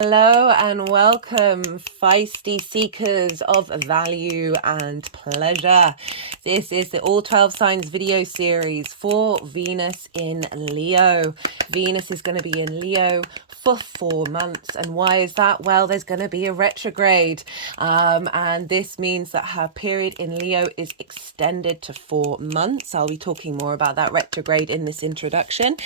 Hello and welcome, feisty seekers of value and pleasure. This is the All 12 Signs video series for Venus in Leo. Venus is going to be in Leo for 4 months. And why is that? Well, there's going to be a retrograde. And this means that her period in Leo is extended to 4 months. I'll be talking more about that retrograde in this introduction.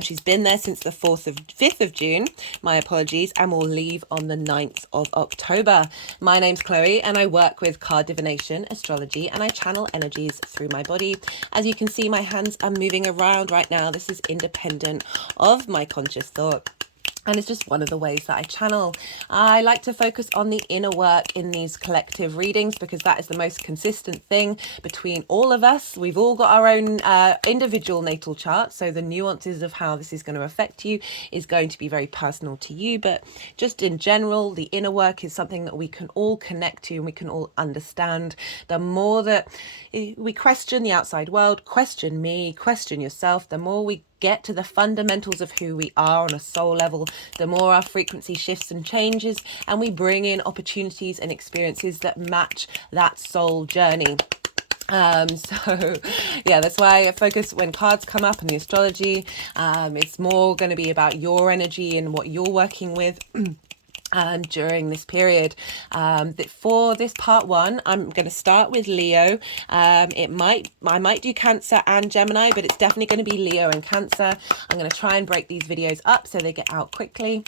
She's been there since the 5th of June. My apologies. And will leave on the 9th of October. My name's Chloe and I work with card divination, astrology, and I channel energies through my body. As you can see, my hands are moving around right now. This is independent of my conscious thought. And it's just one of the ways that I channel. I like to focus on the inner work in these collective readings because that is the most consistent thing between all of us. We've all got our own individual natal chart. So the nuances of how this is going to affect you is going to be very personal to you. But just in general, the inner work is something that we can all connect to and we can all understand. The more that we question the outside world, question me, question yourself, the more we get to the fundamentals of who we are on a soul level, the more our frequency shifts and changes, and we bring in opportunities and experiences that match that soul journey. So yeah, that's why I focus when cards come up in the astrology. It's more going to be about your energy and what you're working with. During this period. For this part one, I'm going to start with Leo. I might do Cancer and Gemini, but it's definitely going to be Leo and Cancer. I'm going to try and break these videos up so they get out quickly.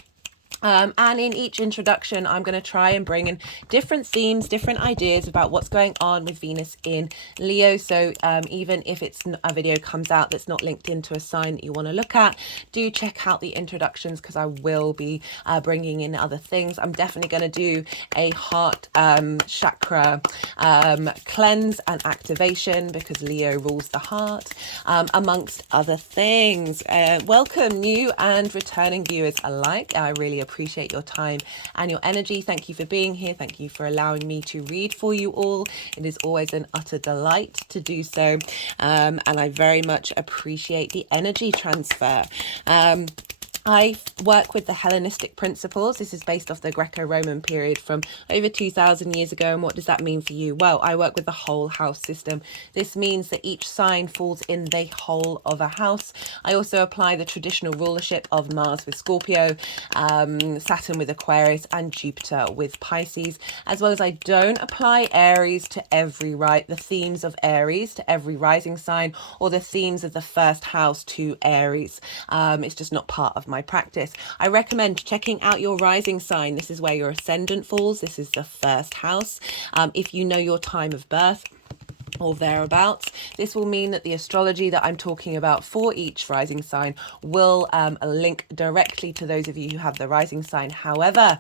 And in each introduction, I'm going to try and bring in different themes, different ideas about what's going on with Venus in Leo. So even if a video comes out that's not linked into a sign that you want to look at, do check out the introductions because I will be bringing in other things. I'm definitely going to do a heart chakra cleanse and activation because Leo rules the heart, amongst other things. Welcome new and returning viewers alike. I really appreciate your time and your energy. Thank you for being here. Thank you for allowing me to read for you all. It is always an utter delight to do so. And I very much appreciate the energy transfer. I work with the Hellenistic principles. This is based off the Greco-Roman period from over 2,000 years ago. And what does that mean for you? Well, I work with the whole house system. This means that each sign falls in the whole of a house. I also apply the traditional rulership of Mars with Scorpio, Saturn with Aquarius, and Jupiter with Pisces, as well as I don't apply Aries to the themes of Aries to every rising sign, or the themes of the first house to Aries. It's just not part of my practice. I recommend checking out your rising sign. This is where your ascendant falls. This is the first house. If you know your time of birth or thereabouts, this will mean that the astrology that I'm talking about for each rising sign will link directly to those of you who have the rising sign. However,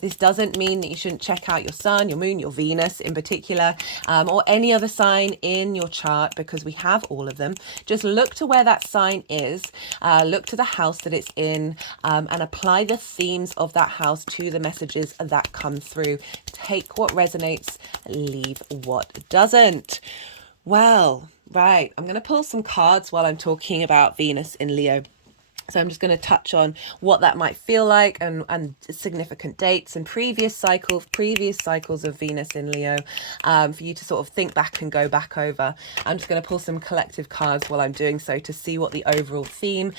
this doesn't mean that you shouldn't check out your sun, your moon, your Venus in particular, or any other sign in your chart, because we have all of them. Just look to where that sign is, look to the house that it's in, and apply the themes of that house to the messages that come through. Take what resonates, leave what doesn't. Well, right, I'm going to pull some cards while I'm talking about Venus in Leo. So I'm just going to touch on what that might feel like and significant dates and previous cycles of Venus in Leo, for you to sort of think back and go back over. I'm just going to pull some collective cards while I'm doing so to see what the overall theme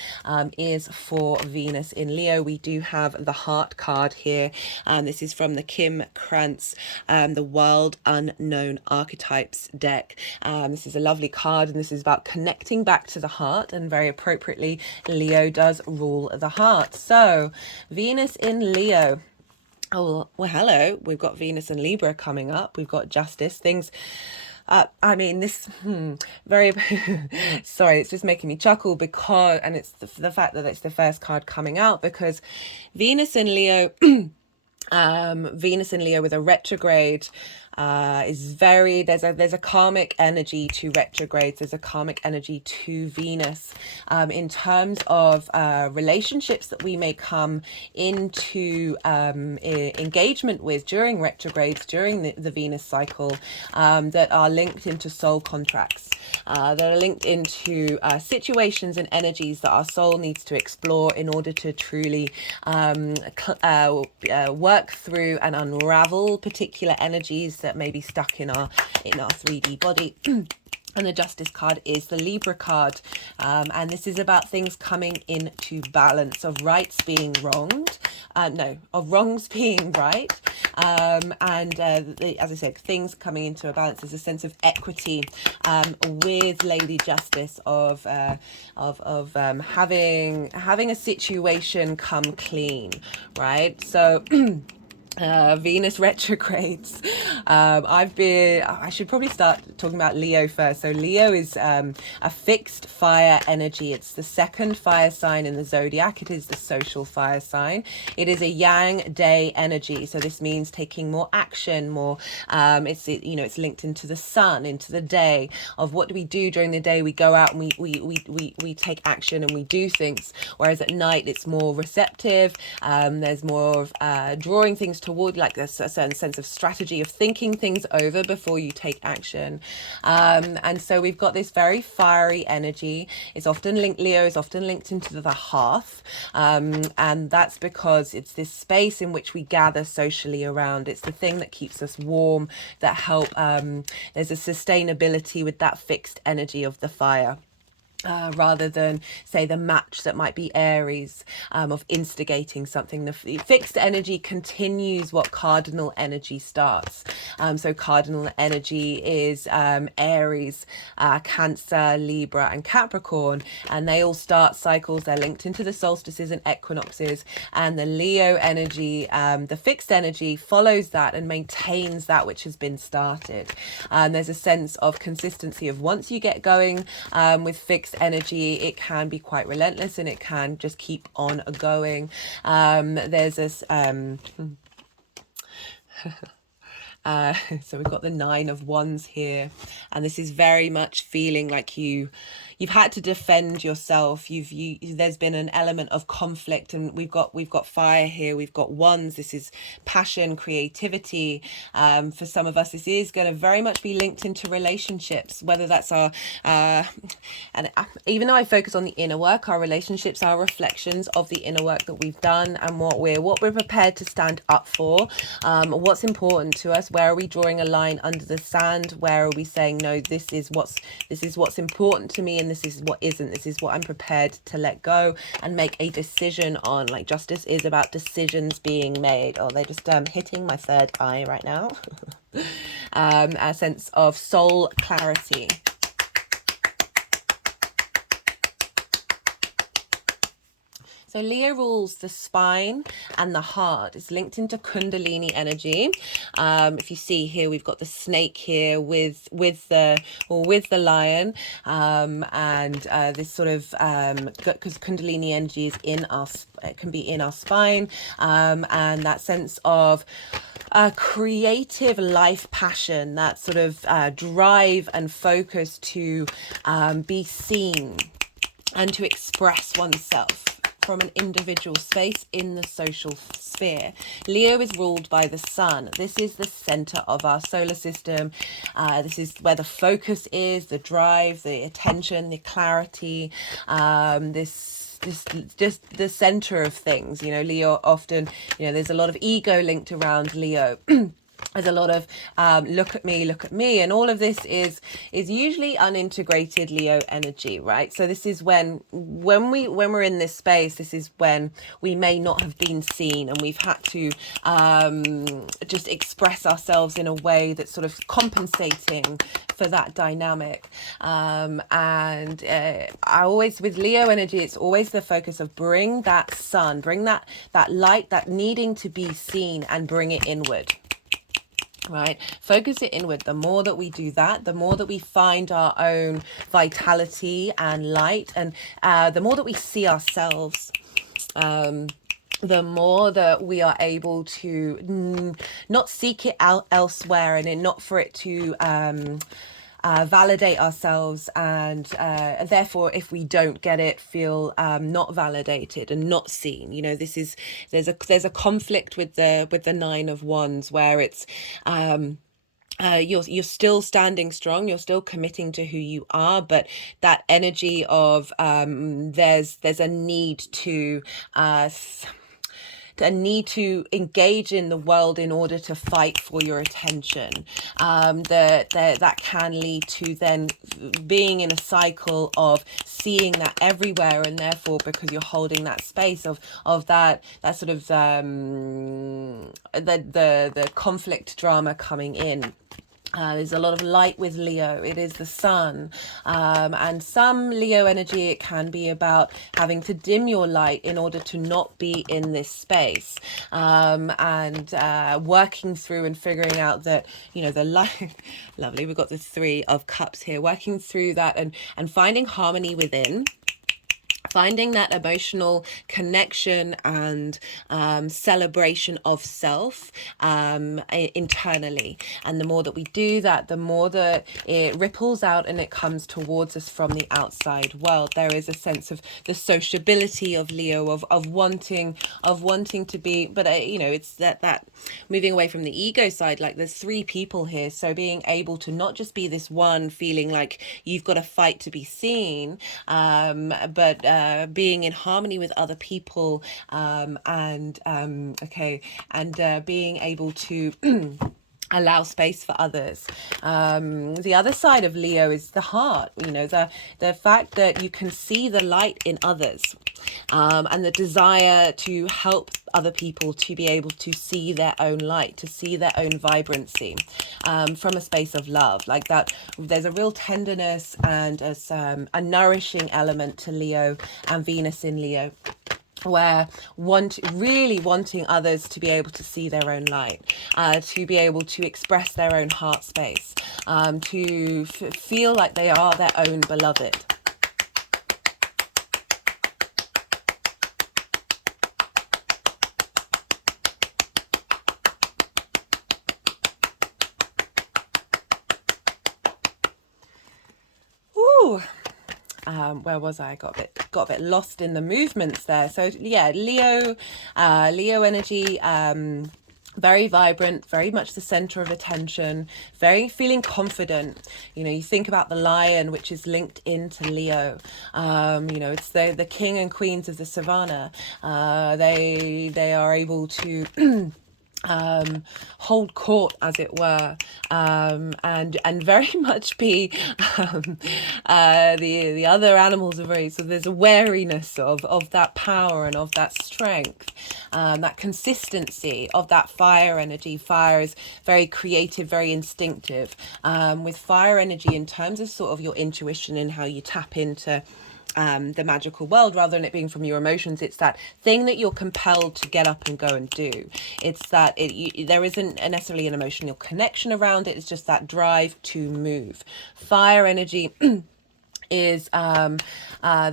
is for Venus in Leo. We do have the heart card here. This is from the Kim Krantz, the Wild Unknown Archetypes deck. This is a lovely card, and this is about connecting back to the heart, and very appropriately, Leo does rule the heart. So Venus in Leo. Oh, well, hello. We've got Venus and Libra coming up. We've got justice things. Very, sorry, it's just making me chuckle because, and it's the fact that it's the first card coming out, because Venus in Leo, Venus in Leo with a retrograde, is very, there's a karmic energy to retrogrades. There's a karmic energy to Venus, in terms of relationships that we may come into engagement with during retrogrades, during the Venus cycle, that are linked into soul contracts, that are linked into situations and energies that our soul needs to explore in order to truly work through and unravel particular energies that may be stuck in our 3D body. And the Justice card is the Libra card. And this is about things coming into balance, of rights being wronged. Of wrongs being right. As I said, things coming into a balance. There's a sense of equity with Lady Justice, of having a situation come clean, right? So Venus retrogrades. I should probably start talking about Leo first. So Leo is a fixed fire energy. It's the second fire sign in the zodiac. It is the social fire sign. It is a yang day energy. So this means taking more action, more, it's linked into the sun, into the day, of what do we do during the day. We go out and we take action and we do things. Whereas at night, it's more receptive. There's more of drawing things toward, like, a certain sense of strategy, of thinking things over before you take action. And so we've got this very fiery energy. It's often linked, Leo is often linked into the hearth. And that's because it's this space in which we gather socially around. It's the thing that keeps us warm, that help, there's a sustainability with that fixed energy of the fire. Rather than, say, the match that might be Aries, of instigating something. The fixed energy continues what cardinal energy starts. So cardinal energy is Aries, Cancer, Libra and Capricorn, and they all start cycles. They're linked into the solstices and equinoxes, and the Leo energy, the fixed energy, follows that and maintains that which has been started. There's a sense of consistency of, once you get going with fixed energy, it can be quite relentless and it can just keep on going. There's this so we've got the 9 of Wands here, and this is very much feeling like you've had to defend yourself. There's been an element of conflict, and we've got fire here. We've got Wands. This is passion, creativity. For some of us, this is going to very much be linked into relationships, whether that's our and even though I focus on the inner work, our relationships are reflections of the inner work that we've done and what we're prepared to stand up for. What's important to us. Where are we drawing a line under the sand? Where are we saying, no, this is what's important to me, and this is what isn't. This is what I'm prepared to let go and make a decision on. Like, justice is about decisions being made. Oh, they're just hitting my third eye right now. A sense of soul clarity. So Leo rules the spine and the heart. It's linked into Kundalini energy. If you see here, we've got the snake here with the lion, and this sort of, because Kundalini energy is in us, it can be in our spine, and that sense of creative life passion, that sort of drive and focus to be seen and to express oneself from an individual space in the social sphere. Leo is ruled by the sun. This is the center of our solar system. This is where the focus is, the drive, the attention, the clarity, this just the center of things. Leo often, there's a lot of ego linked around Leo. There's a lot of look at me, and all of this is usually unintegrated Leo energy, right? So this is when we're in this space, this is when we may not have been seen, and we've had to just express ourselves in a way that's sort of compensating for that dynamic. I always, with Leo energy, it's always the focus of bring that sun, bring that light, that needing to be seen, and bring it inward. Right, focus it inward. The more that we do that, the more that we find our own vitality and light, and the more that we see ourselves. the more that we are able to not seek it out elsewhere, and not for it to validate ourselves, and therefore if we don't get it, feel not validated and not seen. You know, there's a conflict with the Nine of Wands, where it's you're still standing strong, you're still committing to who you are, but that energy of there's a need to engage in the world in order to fight for your attention. That can lead to then being in a cycle of seeing that everywhere, and therefore, because you're holding that space of that sort of the conflict drama coming in. There's a lot of light with Leo. It is the sun, and some Leo energy, it can be about having to dim your light in order to not be in this space, and working through and figuring out that, you know, the light lovely, we've got the Three of Cups here, working through that and finding harmony within, finding that emotional connection and celebration of self internally. And the more that we do that, the more that it ripples out and it comes towards us from the outside world. There is a sense of the sociability of Leo, of wanting to be, but you know, it's that moving away from the ego side. Like, there's three people here, so being able to not just be this one feeling like you've got to fight to be seen, but being in harmony with other people, and being able to allow space for others. The other side of Leo is the heart, you know, the fact that you can see the light in others, and the desire to help other people to be able to see their own light, to see their own vibrancy, from a space of love. Like that, there's a real tenderness and a nourishing element to Leo and Venus in Leo, where really wanting others to be able to see their own light, to be able to express their own heart space, to feel like they are their own beloved. Ooh. Where was I? Got a bit lost in the movements there. So yeah, Leo energy, very vibrant, very much the center of attention, very feeling confident. You know, you think about the lion, which is linked into Leo. You know, it's the king and queens of the savannah. They are able to hold court, as it were, and very much be the other animals are very, so there's a wariness of that power and of that strength, that consistency of that fire energy. Fire is very creative, very instinctive, with fire energy in terms of sort of your intuition and how you tap into the magical world, rather than it being from your emotions. It's that thing that you're compelled to get up and go and do. It's that there isn't necessarily an emotional connection around it. It's just that drive to move. Fire energy is they're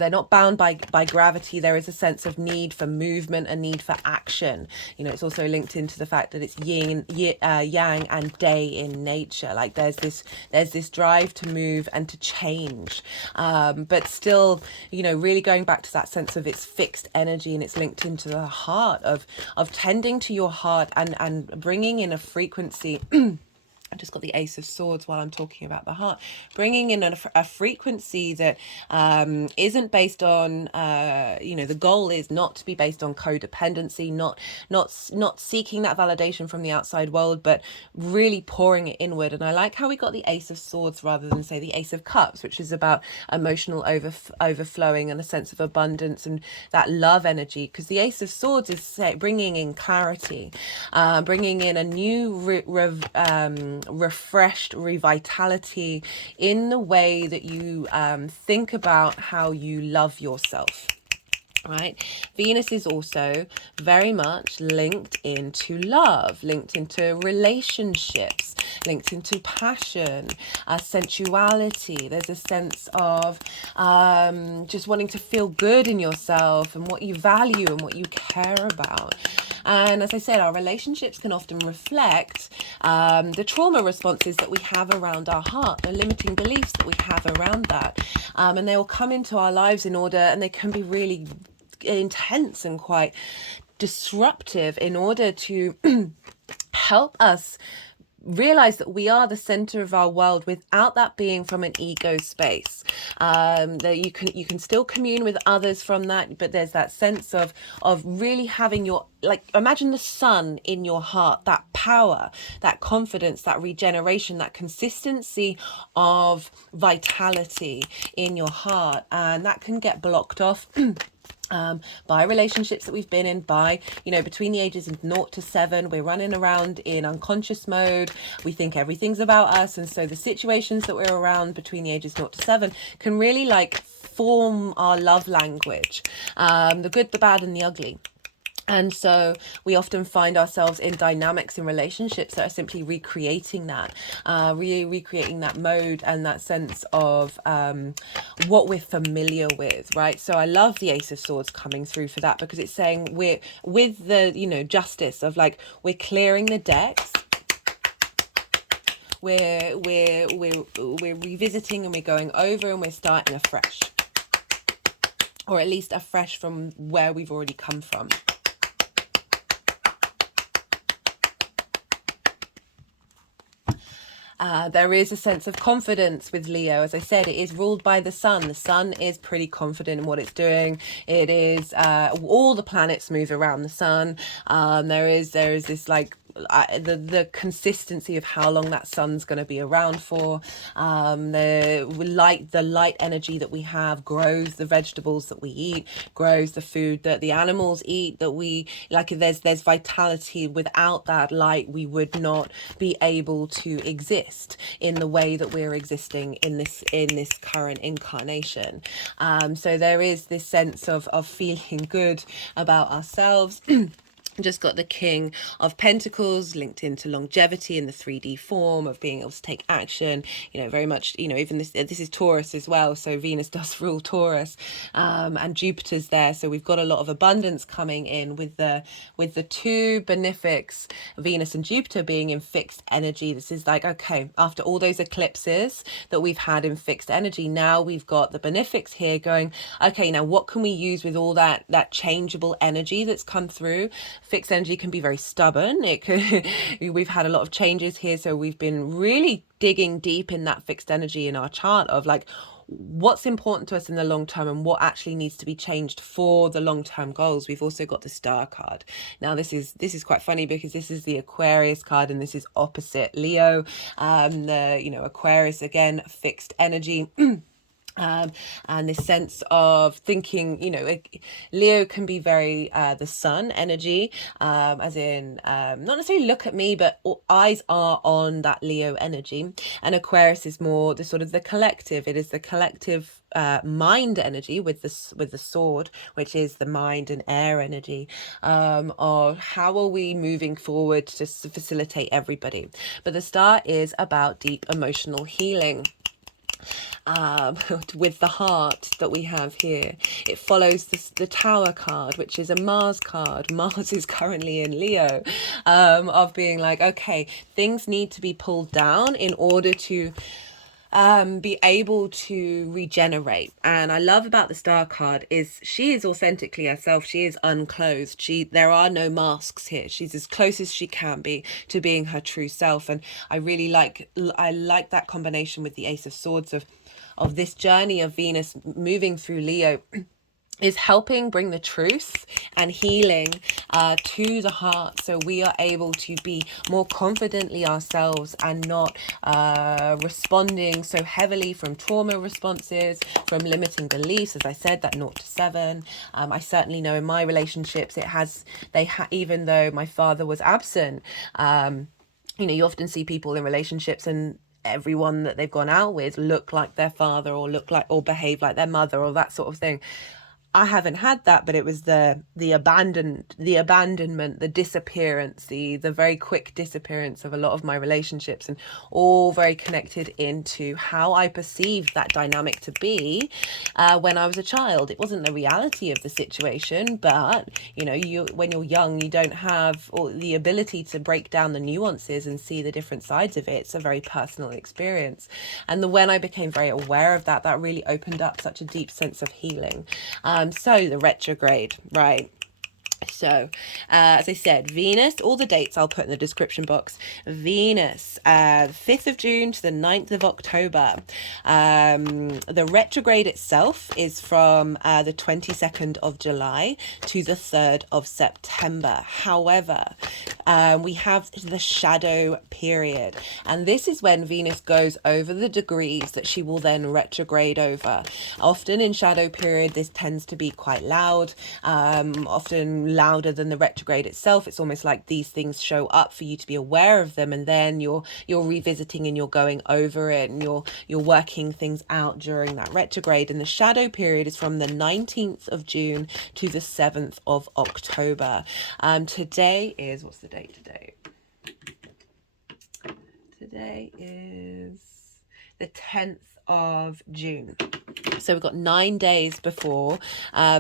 not bound by gravity. There is a sense of need for movement, a need for action. You know, it's also linked into the fact that it's yang and day in nature. Like there's this drive to move and to change, but still, you know, really going back to that sense of its fixed energy, and it's linked into the heart of tending to your heart and bringing in a frequency. I just got the Ace of Swords while I'm talking about the heart, bringing in a frequency that isn't based on, you know, the goal is not to be based on codependency, not seeking that validation from the outside world, but really pouring it inward. And I like how we got the Ace of Swords rather than, say, the Ace of Cups, which is about emotional overflowing and a sense of abundance and that love energy, because the Ace of Swords is, say, bringing in clarity, bringing in a new refreshed revitality in the way that you think about how you love yourself. right? Venus is also very much linked into love, linked into relationships, linked into passion, sensuality. There's a sense of just wanting to feel good in yourself and what you value and what you care about. And as I said, our relationships can often reflect the trauma responses that we have around our heart, the limiting beliefs that we have around that. And they will come into our lives in order, and they can be really intense and quite disruptive in order to help us realize that we are the center of our world without that being from an ego space. That you can still commune with others from that, but there's that sense of really having your, like, imagine the sun in your heart, that power, that confidence, that regeneration, that consistency of vitality in your heart, and that can get blocked off by relationships that we've been in, by, you know, between the ages of 0 to 7, we're running around in unconscious mode. We think everything's about us. And so the situations that we're around between the ages 0 to 7 can really like form our love language, the good, the bad, and the ugly. And so we often find ourselves in dynamics in relationships that are simply recreating that, recreating that mode and that sense of what we're familiar with, right? So I love the Ace of Swords coming through for that, because it's saying we're with the, you know, justice of like, we're clearing the decks. We're revisiting and we're going over and we're starting afresh, or at least afresh from where we've already come from. There is a sense of confidence with Leo. As I said, it is ruled by the sun. The sun is pretty confident in what it's doing. It is all the planets move around the sun. There is this like the consistency of how long that sun's going to be around for. The light energy that we have grows the vegetables that we eat, grows the food that the animals eat, that we like. There's vitality. Without that light, we would not be able to exist in the way that we're existing in this current incarnation. So there is this sense of feeling good about ourselves. Just got the King of Pentacles linked into longevity in the 3D form of being able to take action, you know, very much, you know, even this is Taurus as well. So Venus does rule Taurus, and Jupiter's there. So we've got a lot of abundance coming in with the two benefics, Venus and Jupiter being in fixed energy. This is like, okay, after all those eclipses that we've had in fixed energy, now we've got the benefics here going, okay, now what can we use with all that changeable energy that's come through? Fixed energy can be very stubborn. We've had a lot of changes here, so we've been really digging deep in that fixed energy in our chart of like, what's important to us in the long term and what actually needs to be changed for the long-term goals. We've also got the Star card. Now this is quite funny because this is the Aquarius card and this is opposite Leo. Aquarius, again, fixed energy. And this sense of thinking, you know, Leo can be very the sun energy, as in not necessarily look at me, but eyes are on that Leo energy. And Aquarius is more the sort of the collective. It is the collective mind energy with the sword, which is the mind and air energy, of how are we moving forward to facilitate everybody. But the Star is about deep emotional healing. With the heart that we have here, it follows the Tower card, which is a Mars card. Mars is currently in Leo, of being like, okay, things need to be pulled down in order to be able to regenerate. And I love about the Star card is she is authentically herself. She is unclothed. There are no masks here. She's as close as she can be to being her true self. And I really like that combination with the Ace of Swords of this journey of Venus moving through Leo is helping bring the truth and healing to the heart, so we are able to be more confidently ourselves and not responding so heavily from trauma responses, from limiting beliefs. As I said, that 0 to 7. I certainly know in my relationships even though my father was absent, you often see people in relationships and everyone that they've gone out with look like their father or behave like their mother or that sort of thing. I haven't had that, but it was the abandonment, the disappearance, the very quick disappearance of a lot of my relationships, and all very connected into how I perceived that dynamic to be when I was a child. It wasn't the reality of the situation, but when you're young, you don't have the ability to break down the nuances and see the different sides of it. It's a very personal experience, and when I became very aware of that, that really opened up such a deep sense of healing. So the retrograde, right? So, as I said, Venus, all the dates I'll put in the description box. Venus, 5th of June to the 9th of October. The retrograde itself is from the 22nd of July to the 3rd of September. However, we have the shadow period. And this is when Venus goes over the degrees that she will then retrograde over. Often in shadow period, this tends to be quite loud, often louder than the retrograde itself. It's almost like these things show up for you to be aware of them, and then you're revisiting and you're going over it, and you're working things out during that retrograde. And the shadow period is from the 19th of June to the 7th of October. Today is, what's the date today? Today is the 10th of June. So we've got 9 days before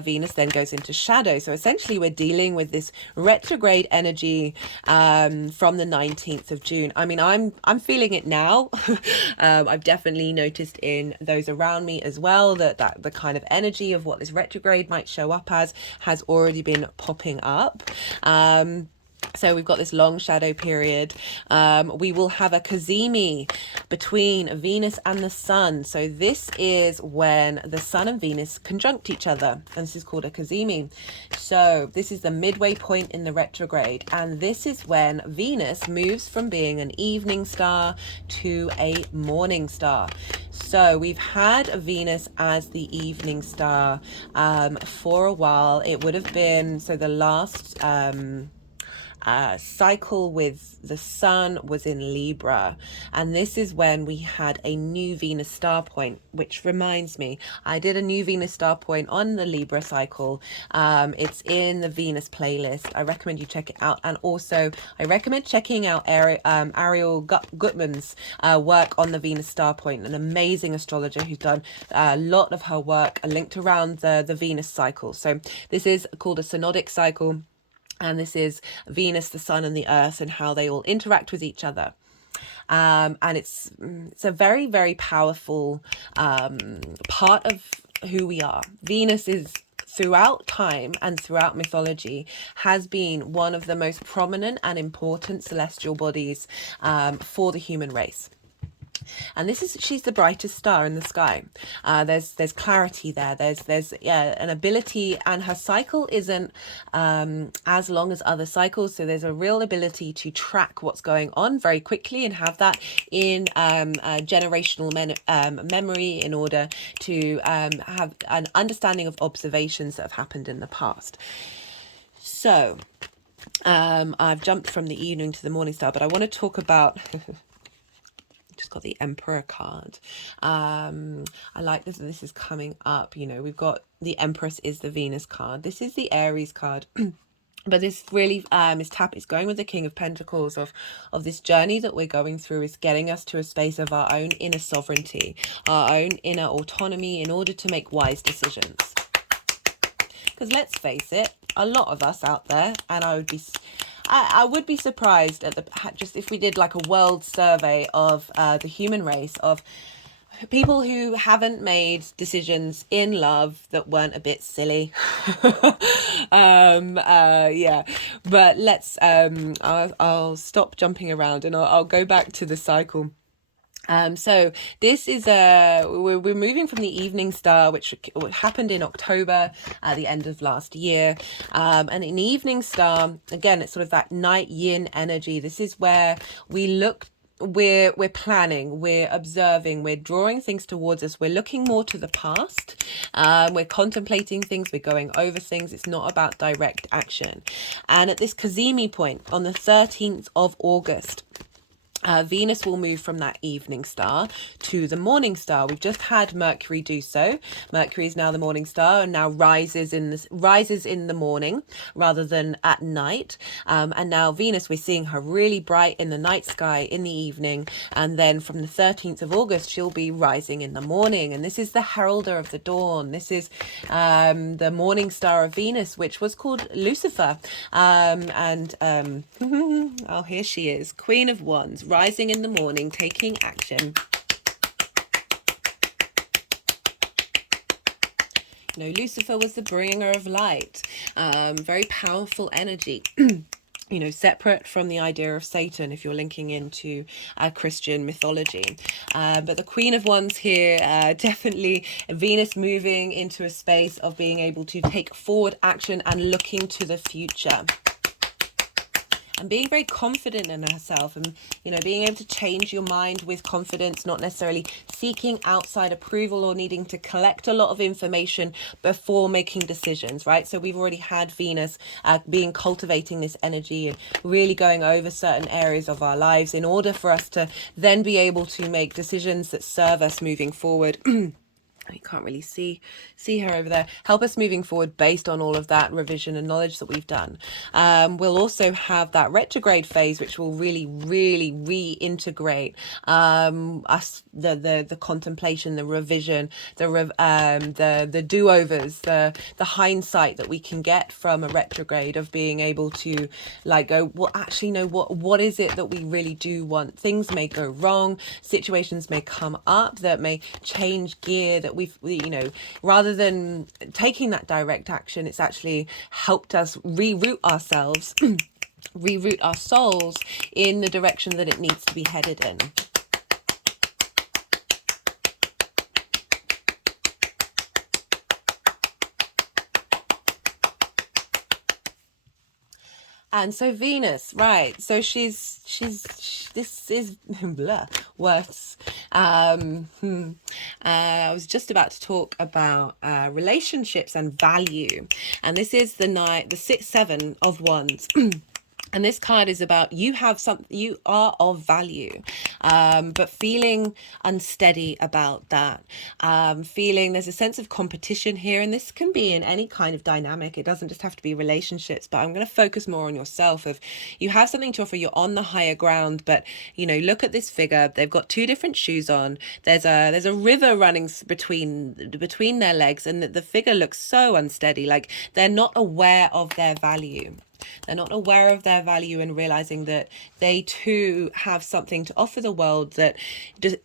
Venus then goes into shadow. So essentially we're dealing with this retrograde energy from the 19th of June. I mean, I'm feeling it now. I've definitely noticed in those around me as well that the kind of energy of what this retrograde might show up as has already been popping up. So we've got this long shadow period. We will have a Cazimi between Venus and the Sun. So this is when the Sun and Venus conjunct each other. And this is called a Cazimi. So this is the midway point in the retrograde. And this is when Venus moves from being an evening star to a morning star. So we've had Venus as the evening star for a while. It would have been, so the last cycle with the Sun was in Libra, and this is when we had a new Venus star point, which reminds me, I did a new Venus star point on the Libra cycle. It's in the Venus playlist. I recommend you check it out, and also I recommend checking out Ariel Gutman's work on the Venus star point, an amazing astrologer who's done a lot of her work linked around the Venus cycle. So this is called a synodic cycle. And this is Venus, the Sun, and the Earth, and how they all interact with each other. And it's a very, very powerful part of who we are. Venus is, throughout time and throughout mythology, has been one of the most prominent and important celestial bodies for the human race. And she's the brightest star in the sky. There's clarity there. There's an ability, and her cycle isn't as long as other cycles. So there's a real ability to track what's going on very quickly and have that in generational memory in order to have an understanding of observations that have happened in the past. So I've jumped from the evening to the morning star, but I want to talk about just got the Emperor card. I like this. This is coming up. We've got the Empress is the Venus card. This is the Aries card. But this really is going with the King of Pentacles of this journey that we're going through, is getting us to a space of our own inner sovereignty, our own inner autonomy in order to make wise decisions. Because let's face it, a lot of us out there, and I would be surprised at just if we did like a world survey of the human race, of people who haven't made decisions in love that weren't a bit silly. Yeah, but let's I'll stop jumping around, and I'll go back to the cycle. So this is we're moving from the evening star, which happened in October at the end of last year, and an evening star, again, it's sort of that night yin energy. This is where we're planning, we're observing, we're drawing things towards us, we're looking more to the past, we're contemplating things, we're going over things. It's not about direct action. And at this Cazimi point on the 13th of August, Venus will move from that evening star to the morning star. We've just had Mercury do so. Mercury is now the morning star and now rises in the morning rather than at night. And now Venus, we're seeing her really bright in the night sky in the evening. And then from the 13th of August, she'll be rising in the morning. And this is the heralder of the dawn. This is the morning star of Venus, which was called Lucifer. Oh, here she is, Queen of Wands, rising in the morning, taking action. You know, Lucifer was the bringer of light, very powerful energy. You know, separate from the idea of Satan, if you're linking into Christian mythology. But the Queen of Wands here, definitely Venus moving into a space of being able to take forward action and looking to the future. And being very confident in herself, and, you know, being able to change your mind with confidence, not necessarily seeking outside approval or needing to collect a lot of information before making decisions, right? So we've already had Venus cultivating this energy and really going over certain areas of our lives in order for us to then be able to make decisions that serve us moving forward. You can't really see her over there. Help us moving forward based on all of that revision and knowledge that we've done. We'll also have that retrograde phase, which will really reintegrate us, the contemplation, the revision, the do-overs, the hindsight that we can get from a retrograde, of being able to like go, well, actually, no, what is it that we really do want? Things may go wrong, situations may come up that may change gear, that you know, rather than taking that direct action, it's actually helped us reroute ourselves, reroute our souls in the direction that it needs to be headed in. And so Venus, right, so she's this is blah, worse. I was just about to talk about relationships and value, and this is the 7 of Wands. And this card is about you are of value, but feeling unsteady about that. Feeling there's a sense of competition here, and this can be in any kind of dynamic. It doesn't just have to be relationships, but I'm going to focus more on yourself. Of you have something to offer, you're on the higher ground, but you know, look at this figure. They've got 2 different shoes on. There's a river running between their legs, and the figure looks so unsteady, like they're not aware of their value. They're not aware of their value and realizing that they too have something to offer the world, that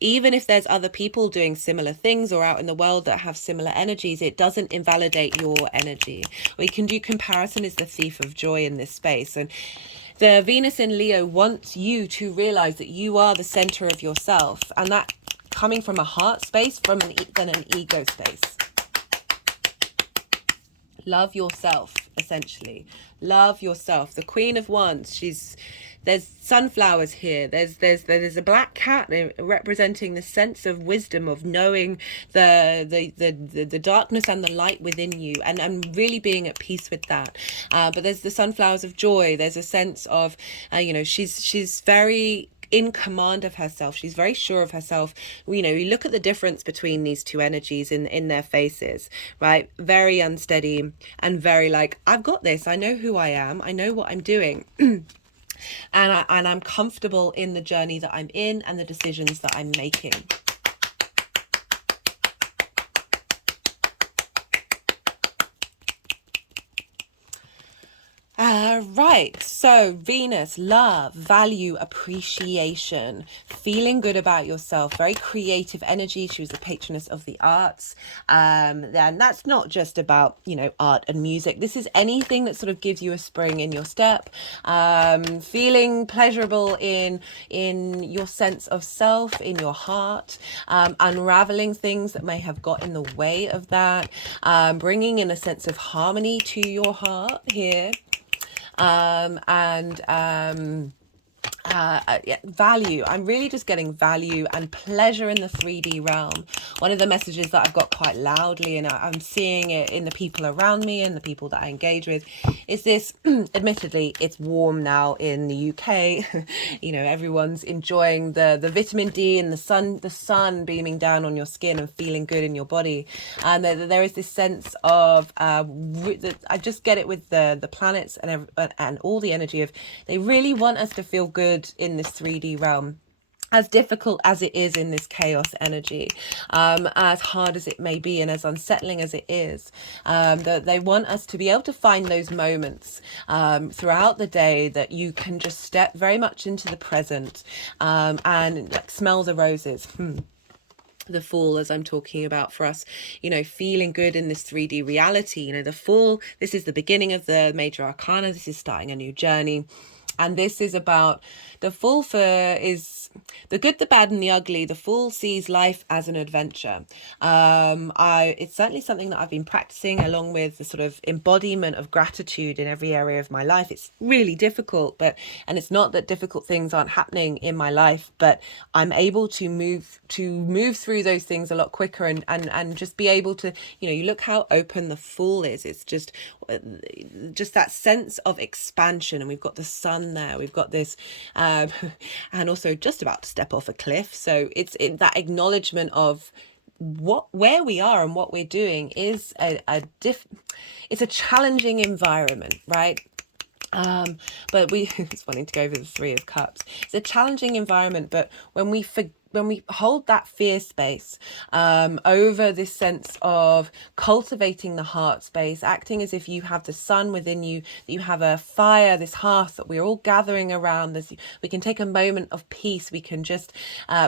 even if there's other people doing similar things or out in the world that have similar energies, it doesn't invalidate your energy. We can do comparison is the thief of joy in this space. And the Venus in Leo wants you to realize that you are the center of yourself, and that coming from a heart space than an ego space. Love yourself, essentially. Love yourself. The Queen of Wands, there's sunflowers here. There's a black cat representing the sense of wisdom, of knowing the darkness and the light within you, and really being at peace with that. But there's the sunflowers of joy. There's a sense of, you know, she's very in command of herself. She's very sure of herself. You know, you look at the difference between these 2 energies in their faces, right? Very unsteady and very like, I've got this. I know who I am. I know what I'm doing. and I'm comfortable in the journey that I'm in and the decisions that I'm making. Right, so Venus, love, value, appreciation, feeling good about yourself, very creative energy. She was the patroness of the arts, and that's not just about, you know, art and music. This is anything that sort of gives you a spring in your step, feeling pleasurable in your sense of self, in your heart, unraveling things that may have got in the way of that, bringing in a sense of harmony to your heart here. yeah, value. I'm really just getting value and pleasure in the 3D realm. One of the messages that I've got quite loudly, and I'm seeing it in the people around me and the people that I engage with, is this admittedly it's warm now in the UK. You know, everyone's enjoying the vitamin D and the sun beaming down on your skin and feeling good in your body. And there is this sense of I just get it with the planets and all the energy of, they really want us to feel good in this 3D realm, as difficult as it is in this chaos energy, as hard as it may be and as unsettling as it is. That they want us to be able to find those moments throughout the day that you can just step very much into the present, and like smell the roses. The Fool, as I'm talking about for us, you know, feeling good in this 3D reality. You know, the Fool, this is the beginning of the major arcana. This is starting a new journey. And this is about the Fool is the good, the bad, and the ugly. The Fool sees life as an adventure. It's certainly something that I've been practicing, along with the sort of embodiment of gratitude in every area of my life. It's really difficult, and it's not that difficult things aren't happening in my life, but I'm able to move through those things a lot quicker, and just be able to, you know, you look how open the Fool is. It's just that sense of expansion, and we've got the sun there, we've got this and also just about to step off a cliff. So it's that acknowledgement of where we are and what we're doing is it's a challenging environment, right? But it's funny to go over the 3 of Cups. It's a challenging environment, but when we hold that fear space over this sense of cultivating the heart space, acting as if you have the sun within you, that you have a fire, this hearth that we're all gathering around, this, we can take a moment of peace, we can just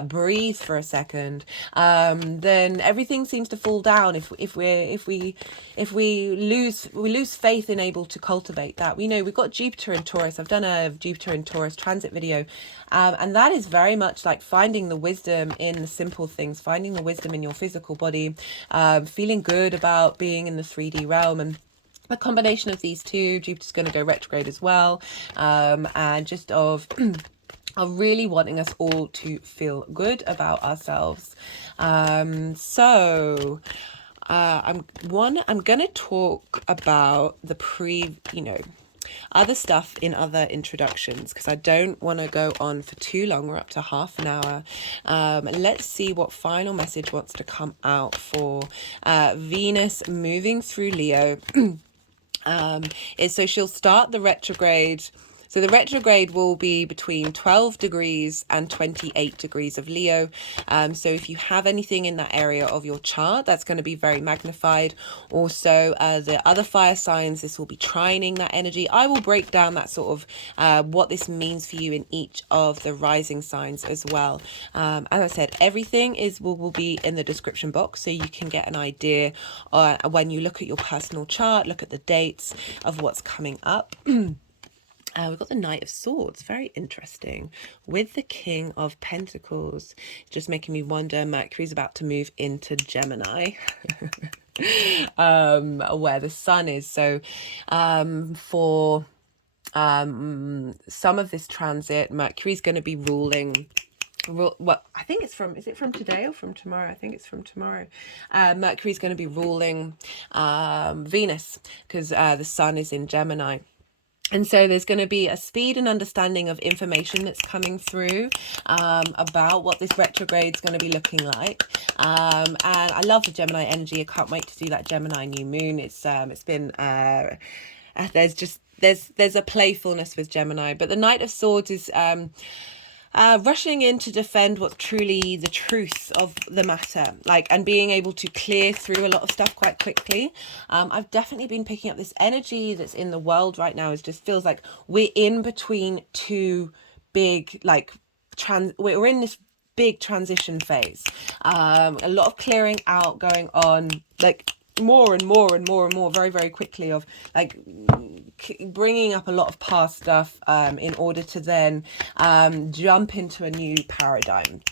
breathe for a second, then everything seems to fall down if we lose faith in able to cultivate that. We know we've got Jupiter in Taurus. I've done a Jupiter in Taurus transit video, and that is very much like finding the wisdom in the simple things, finding the wisdom in your physical body, feeling good about being in the 3D realm. And a combination of these two, Jupiter's going to go retrograde as well, and just of really wanting us all to feel good about ourselves. I'm going to talk about the other stuff in other introductions, because I don't want to go on for too long. We're up to half an hour. Let's see what final message wants to come out for Venus moving through Leo. So she'll start the retrograde. So the retrograde will be between 12 degrees and 28 degrees of Leo. So if you have anything in that area of your chart, that's going to be very magnified. Also, the other fire signs, this will be trining that energy. I will break down that sort of what this means for you in each of the rising signs as well. As I said, everything will be in the description box, so you can get an idea when you look at your personal chart, look at the dates of what's coming up. We've got the Knight of Swords, very interesting, with the King of Pentacles. Just making me wonder, Mercury's about to move into Gemini, where the sun is. So for some of this transit, Mercury's going to be ruling. Well, I think it's is it from today or from tomorrow? I think it's from tomorrow. Mercury's going to be ruling Venus, because the sun is in Gemini. And so there's going to be a speed and understanding of information that's coming through about what this retrograde is going to be looking like. And I love the Gemini energy. I can't wait to do that Gemini new moon. It's been there's a playfulness with Gemini, but the Knight of Swords is rushing in to defend what's truly the truth of the matter, and being able to clear through a lot of stuff quite quickly. I've definitely been picking up this energy that's in the world right now. It just feels like we're in between two big, we're in this big transition phase. A lot of clearing out going on, more and more and more and more very, very quickly, of bringing up a lot of past stuff in order to then jump into a new paradigm.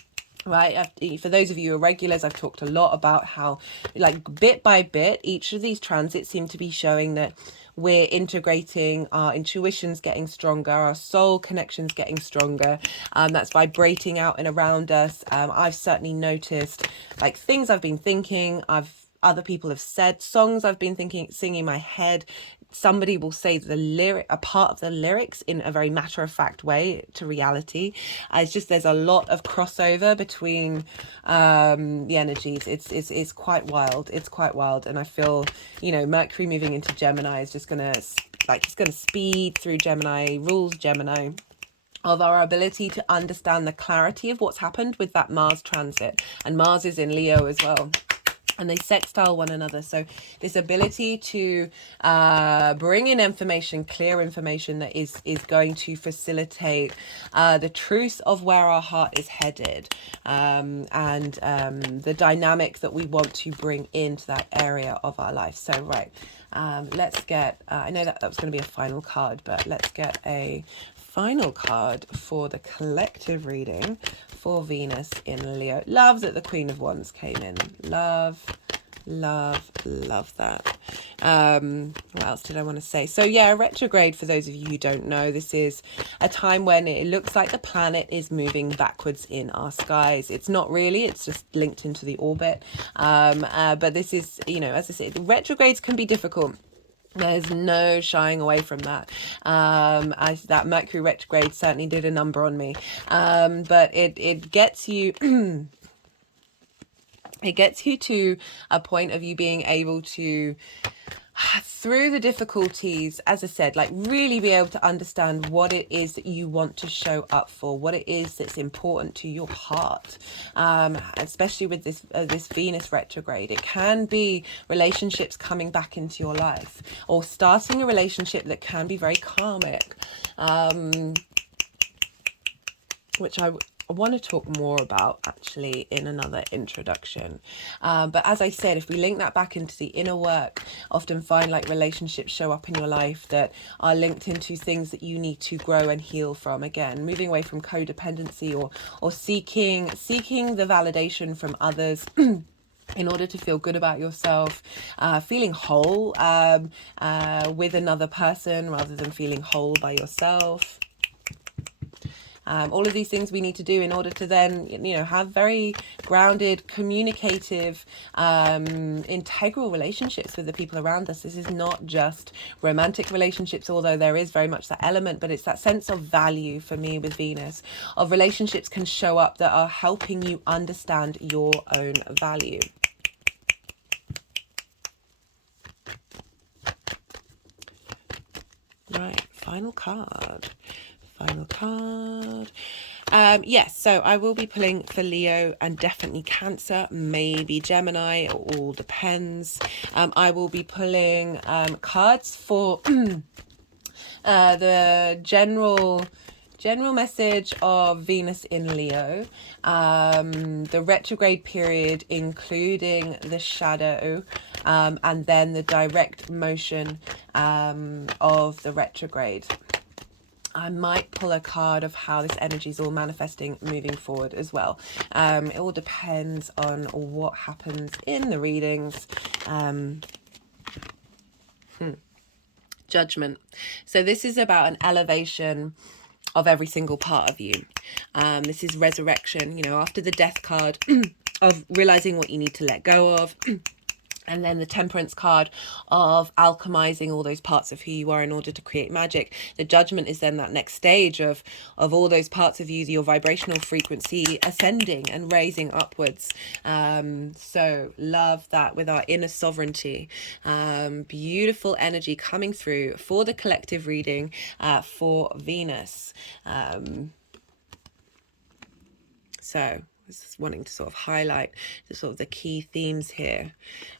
right? For those of you who are regulars, I've talked a lot about how, like, bit by bit, each of these transits seem to be showing that we're integrating, our intuition's getting stronger, our soul connection's getting stronger. That's vibrating out and around us. I've certainly noticed, like, things I've been thinking, other people have said, songs I've been thinking, singing in my head. Somebody will say a part of the lyrics in a very matter-of-fact way to reality. It's just, there's a lot of crossover between the energies. It's quite wild. It's quite wild. And I feel, you know, Mercury moving into Gemini is just gonna, like, it's gonna speed through Gemini, rules Gemini, of our ability to understand the clarity of what's happened with that Mars transit. And Mars is in Leo as well, and they sextile one another. So this ability to bring in information, clear information that is going to facilitate the truth of where our heart is headed, and the dynamic that we want to bring into that area of our life. So right, let's get, I know that was going to be a final card, but let's get a final card for the collective reading for Venus in Leo. Love that the Queen of Wands came in. Love that. What else did I want to say? So yeah, retrograde, for those of you who don't know, this is a time when it looks like the planet is moving backwards in our skies. It's not really, it's just linked into the orbit. But this is, you know, as I said, retrogrades can be difficult. There's no shying away from that. That Mercury retrograde certainly did a number on me. But it gets you it gets you to a point of you being able to, through the difficulties, as I said, like, really be able to understand what it is that you want to show up for, what it is that's important to your heart, especially with this Venus retrograde. It can be relationships coming back into your life, or starting a relationship that can be very karmic, which I want to talk more about actually in another introduction. But as I said, if we link that back into the inner work, often find like relationships show up in your life that are linked into things that you need to grow and heal from. Again, moving away from codependency or seeking the validation from others in order to feel good about yourself, feeling whole with another person rather than feeling whole by yourself. All of these things we need to do in order to then, you know, have very grounded, communicative, integral relationships with the people around us. This is not just romantic relationships, although there is very much that element, but it's that sense of value for me with Venus, of relationships can show up that are helping you understand your own value. Right, final card. Yes, so I will be pulling for Leo and definitely Cancer, maybe Gemini, it all depends. I will be pulling cards for the general message of Venus in Leo, the retrograde period, including the shadow, and then the direct motion of the retrograde. I might pull a card of how this energy is all manifesting moving forward as well. It all depends on what happens in the readings. Judgment. So this is about an elevation of every single part of you. This is resurrection, you know, after the death card of realizing what you need to let go of. And then the temperance card of alchemizing all those parts of who you are in order to create magic. The judgment is then that next stage of all those parts of you, your vibrational frequency ascending and raising upwards. So love that with our inner sovereignty. Beautiful energy coming through for the collective reading for Venus. So just wanting to sort of highlight the key themes here,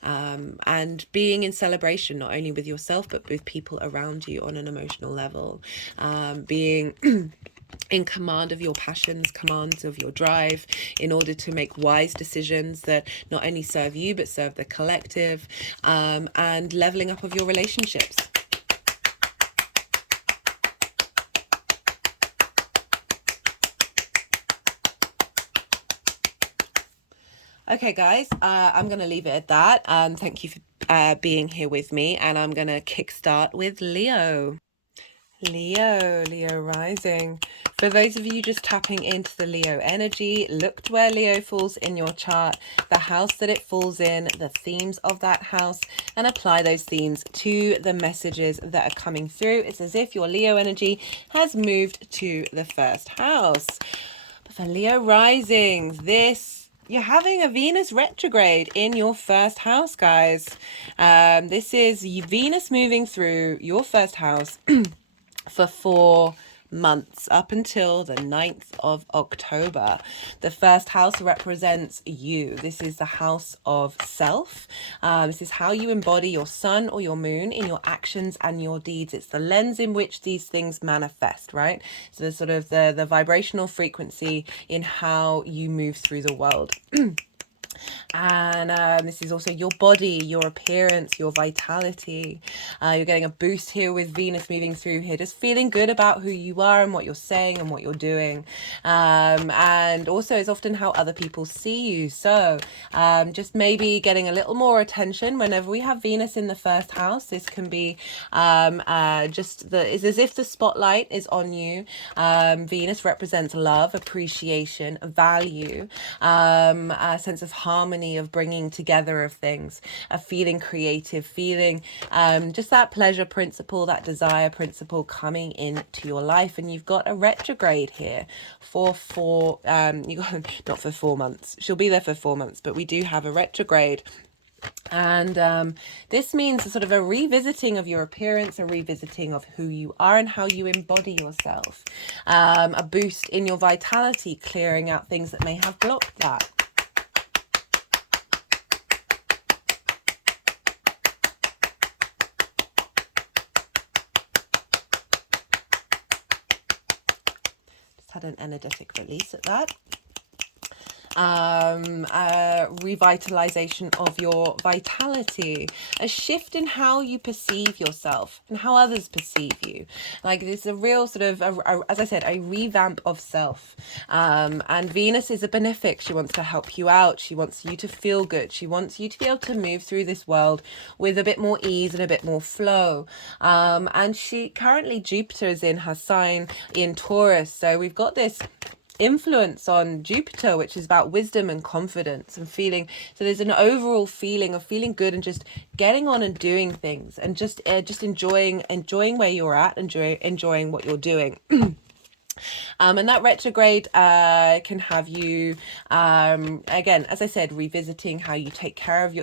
and being in celebration not only with yourself but with people around you on an emotional level, being in command of your passions, commands of your drive, in order to make wise decisions that not only serve you but serve the collective, and leveling up of your relationships. Okay, guys, I'm going to leave it at that. Thank you for being here with me, and I'm going to kickstart with Leo. Leo rising. For those of you just tapping into the Leo energy, look to where Leo falls in your chart, the house that it falls in, the themes of that house, and apply those themes to the messages that are coming through. It's as if your Leo energy has moved to the first house. But for Leo rising, you're having a Venus retrograde in your first house, guys. This is Venus moving through your first house for 4 months up until the 9th of October. The first house represents you. This is the house of self. This is how you embody your sun or your moon in your actions and your deeds. It's the lens in which these things manifest, right? So the sort of the vibrational frequency in how you move through the world. And this is also your body, your appearance, your vitality. You're getting a boost here with Venus moving through here, just feeling good about who you are and what you're saying and what you're doing. And also it's often how other people see you. So just maybe getting a little more attention whenever we have Venus in the first house. This can be it's as if the spotlight is on you. Venus represents love, appreciation, value, a sense of harmony, of bringing together of things, of feeling creative, feeling just that pleasure principle, that desire principle coming into your life. And you've got a retrograde here for not for 4 months. She'll be there for 4 months, but we do have a retrograde. And this means a sort of a revisiting of your appearance, a revisiting of who you are and how you embody yourself, a boost in your vitality, clearing out things that may have blocked that. Just had an energetic release at that. Revitalization of your vitality, a shift in how you perceive yourself and how others perceive you. Like it's a real sort of, as I said, a revamp of self. And Venus is a benefic. She wants to help you out. She wants you to feel good. She wants you to be able to move through this world with a bit more ease and a bit more flow. And currently Jupiter is in her sign in Taurus. So we've got this influence on Jupiter, which is about wisdom and confidence and feeling. So there's an overall feeling of feeling good and just getting on and doing things and just enjoying where you're at, enjoying what you're doing. And that retrograde can have you, again, as I said, revisiting how you take care of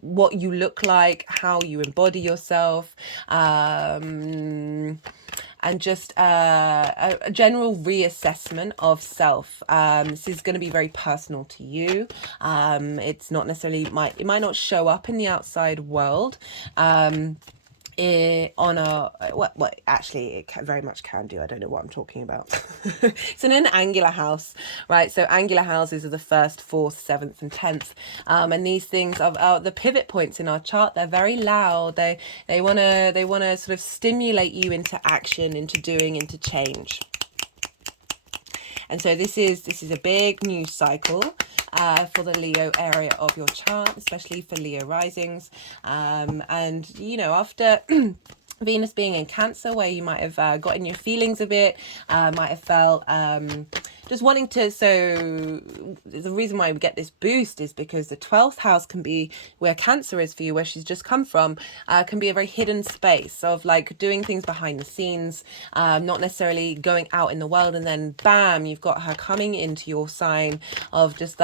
what you look like, how you embody yourself, and just a general reassessment of self. This is going to be very personal to you. It's not necessarily, it might not show up in the outside world. Actually it very much can do. I don't know what I'm talking about. It's in an angular house, right? So angular houses are the 1st, 4th, 7th and 10th, and these things are the pivot points in our chart. They're very loud. They want to sort of stimulate you into action, into doing, into change. And so this is a big news cycle for the Leo area of your chart, especially for Leo risings. And, you know, after Venus being in Cancer, where you might have got in your feelings a bit, might have felt just wanting to. So the reason why we get this boost is because the 12th house can be where Cancer is for you, where she's just come from, can be a very hidden space of like doing things behind the scenes, not necessarily going out in the world, and then bam, you've got her coming into your sign of just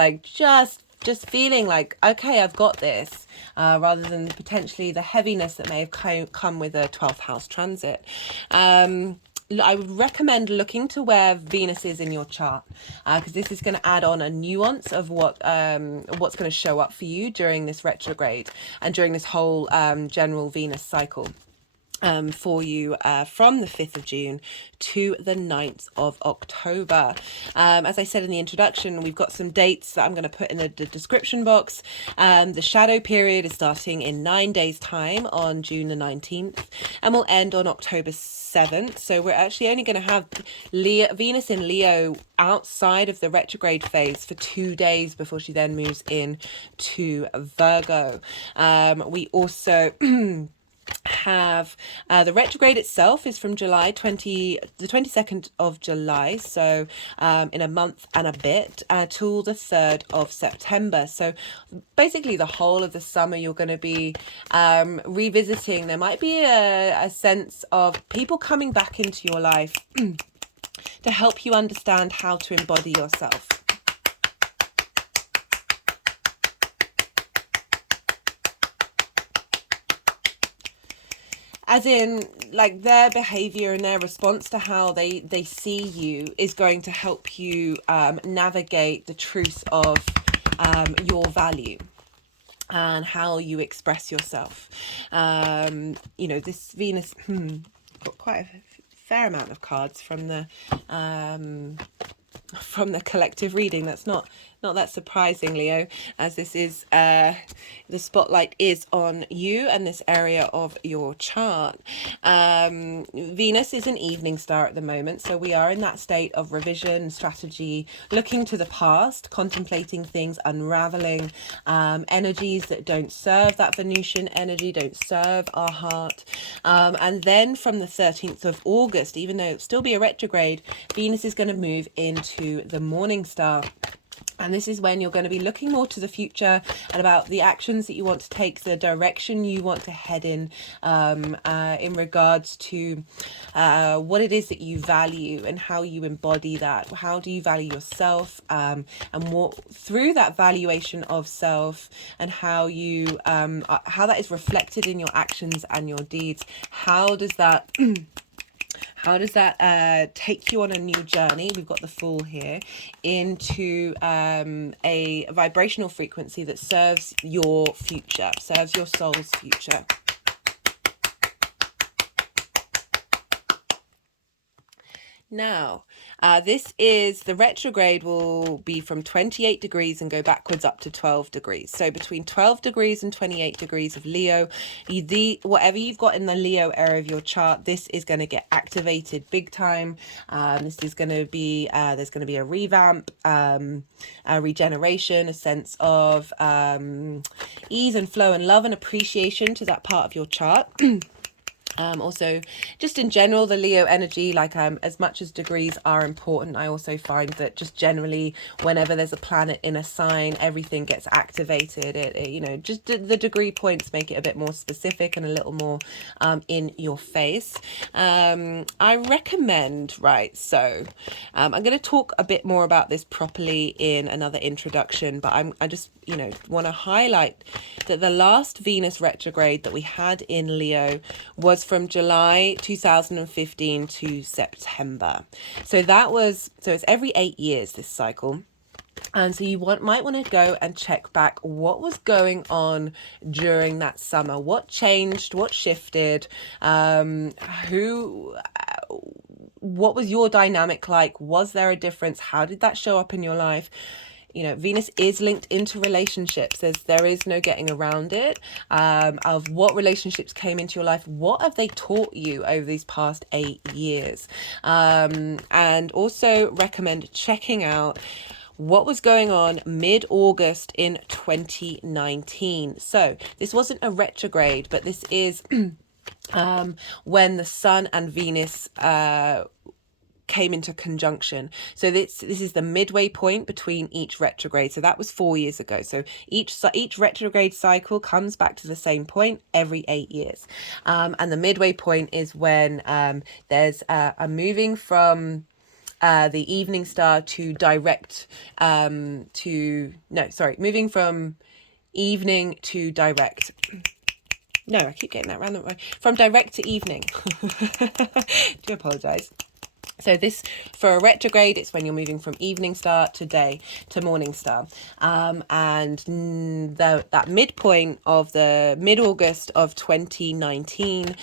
feeling like, okay, I've got this, rather than potentially the heaviness that may have come with a 12th house transit. I would recommend looking to where Venus is in your chart, because this is going to add on a nuance of what's going to show up for you during this retrograde and during this whole general Venus cycle. for you from the 5th of June to the 9th of October. As I said in the introduction, we've got some dates that I'm going to put in the description box. The shadow period is starting in 9 days time on June the 19th and will end on October 7th. So we're actually only going to have Venus in Leo outside of the retrograde phase for 2 days before she then moves in to Virgo. We also have the retrograde itself is from the 22nd of July, so in a month and a bit, till the 3rd of September. So basically the whole of the summer you're going to be revisiting. There might be a sense of people coming back into your life to help you understand how to embody yourself. As in, like, their behavior and their response to how they see you is going to help you navigate the truth of your value and how you express yourself. You know, this Venus got quite a fair amount of cards from the collective reading. That's not that surprising, Leo, as this is the spotlight is on you and this area of your chart. Venus is an evening star at the moment, so we are in that state of revision, strategy, looking to the past, contemplating things, unraveling energies that don't serve that Venusian energy, don't serve our heart. And then from the 13th of August, even though it'll still be a retrograde, Venus is going to move into the morning star. And this is when you're going to be looking more to the future and about the actions that you want to take, the direction you want to head in regards to what it is that you value and how you embody that. How do you value yourself, and what through that valuation of self and how you how that is reflected in your actions and your deeds. How does that take you on a new journey? We've got the Fool here, into a vibrational frequency that serves your future, serves your soul's future. Now, this is the retrograde will be from 28 degrees and go backwards up to 12 degrees. So between 12 degrees and 28 degrees of Leo, whatever you've got in the Leo area of your chart, this is going to get activated big time. This is going to be, there's going to be a revamp, a regeneration, a sense of ease and flow and love and appreciation to that part of your chart. Also, just in general, the Leo energy, like as much as degrees are important, I also find that just generally, whenever there's a planet in a sign, everything gets activated. You know, just the degree points make it a bit more specific and a little more in your face. I recommend, right, so I'm going to talk a bit more about this properly in another introduction, but I just, you know, want to highlight that the last Venus retrograde that we had in Leo was from July 2015 to September. So it's every 8 years, this cycle. And so you might want to go and check back what was going on during that summer. What changed? What shifted? What was your dynamic like? Was there a difference? How did that show up in your life? You know, Venus is linked into relationships. There is no getting around it. Of what relationships came into your life, what have they taught you over these past 8 years? And also recommend checking out what was going on mid-August in 2019. So this wasn't a retrograde, but this is when the Sun and Venus came into conjunction. So this is the midway point between each retrograde. So that was 4 years ago. So each retrograde cycle comes back to the same point every 8 years. And the midway point is when there's a moving from the evening star to direct moving from evening to direct. No, I keep getting that random way. From direct to evening. Do apologize. So this, for a retrograde, it's when you're moving from evening star to day to morning star. That midpoint of the mid-August of 2019,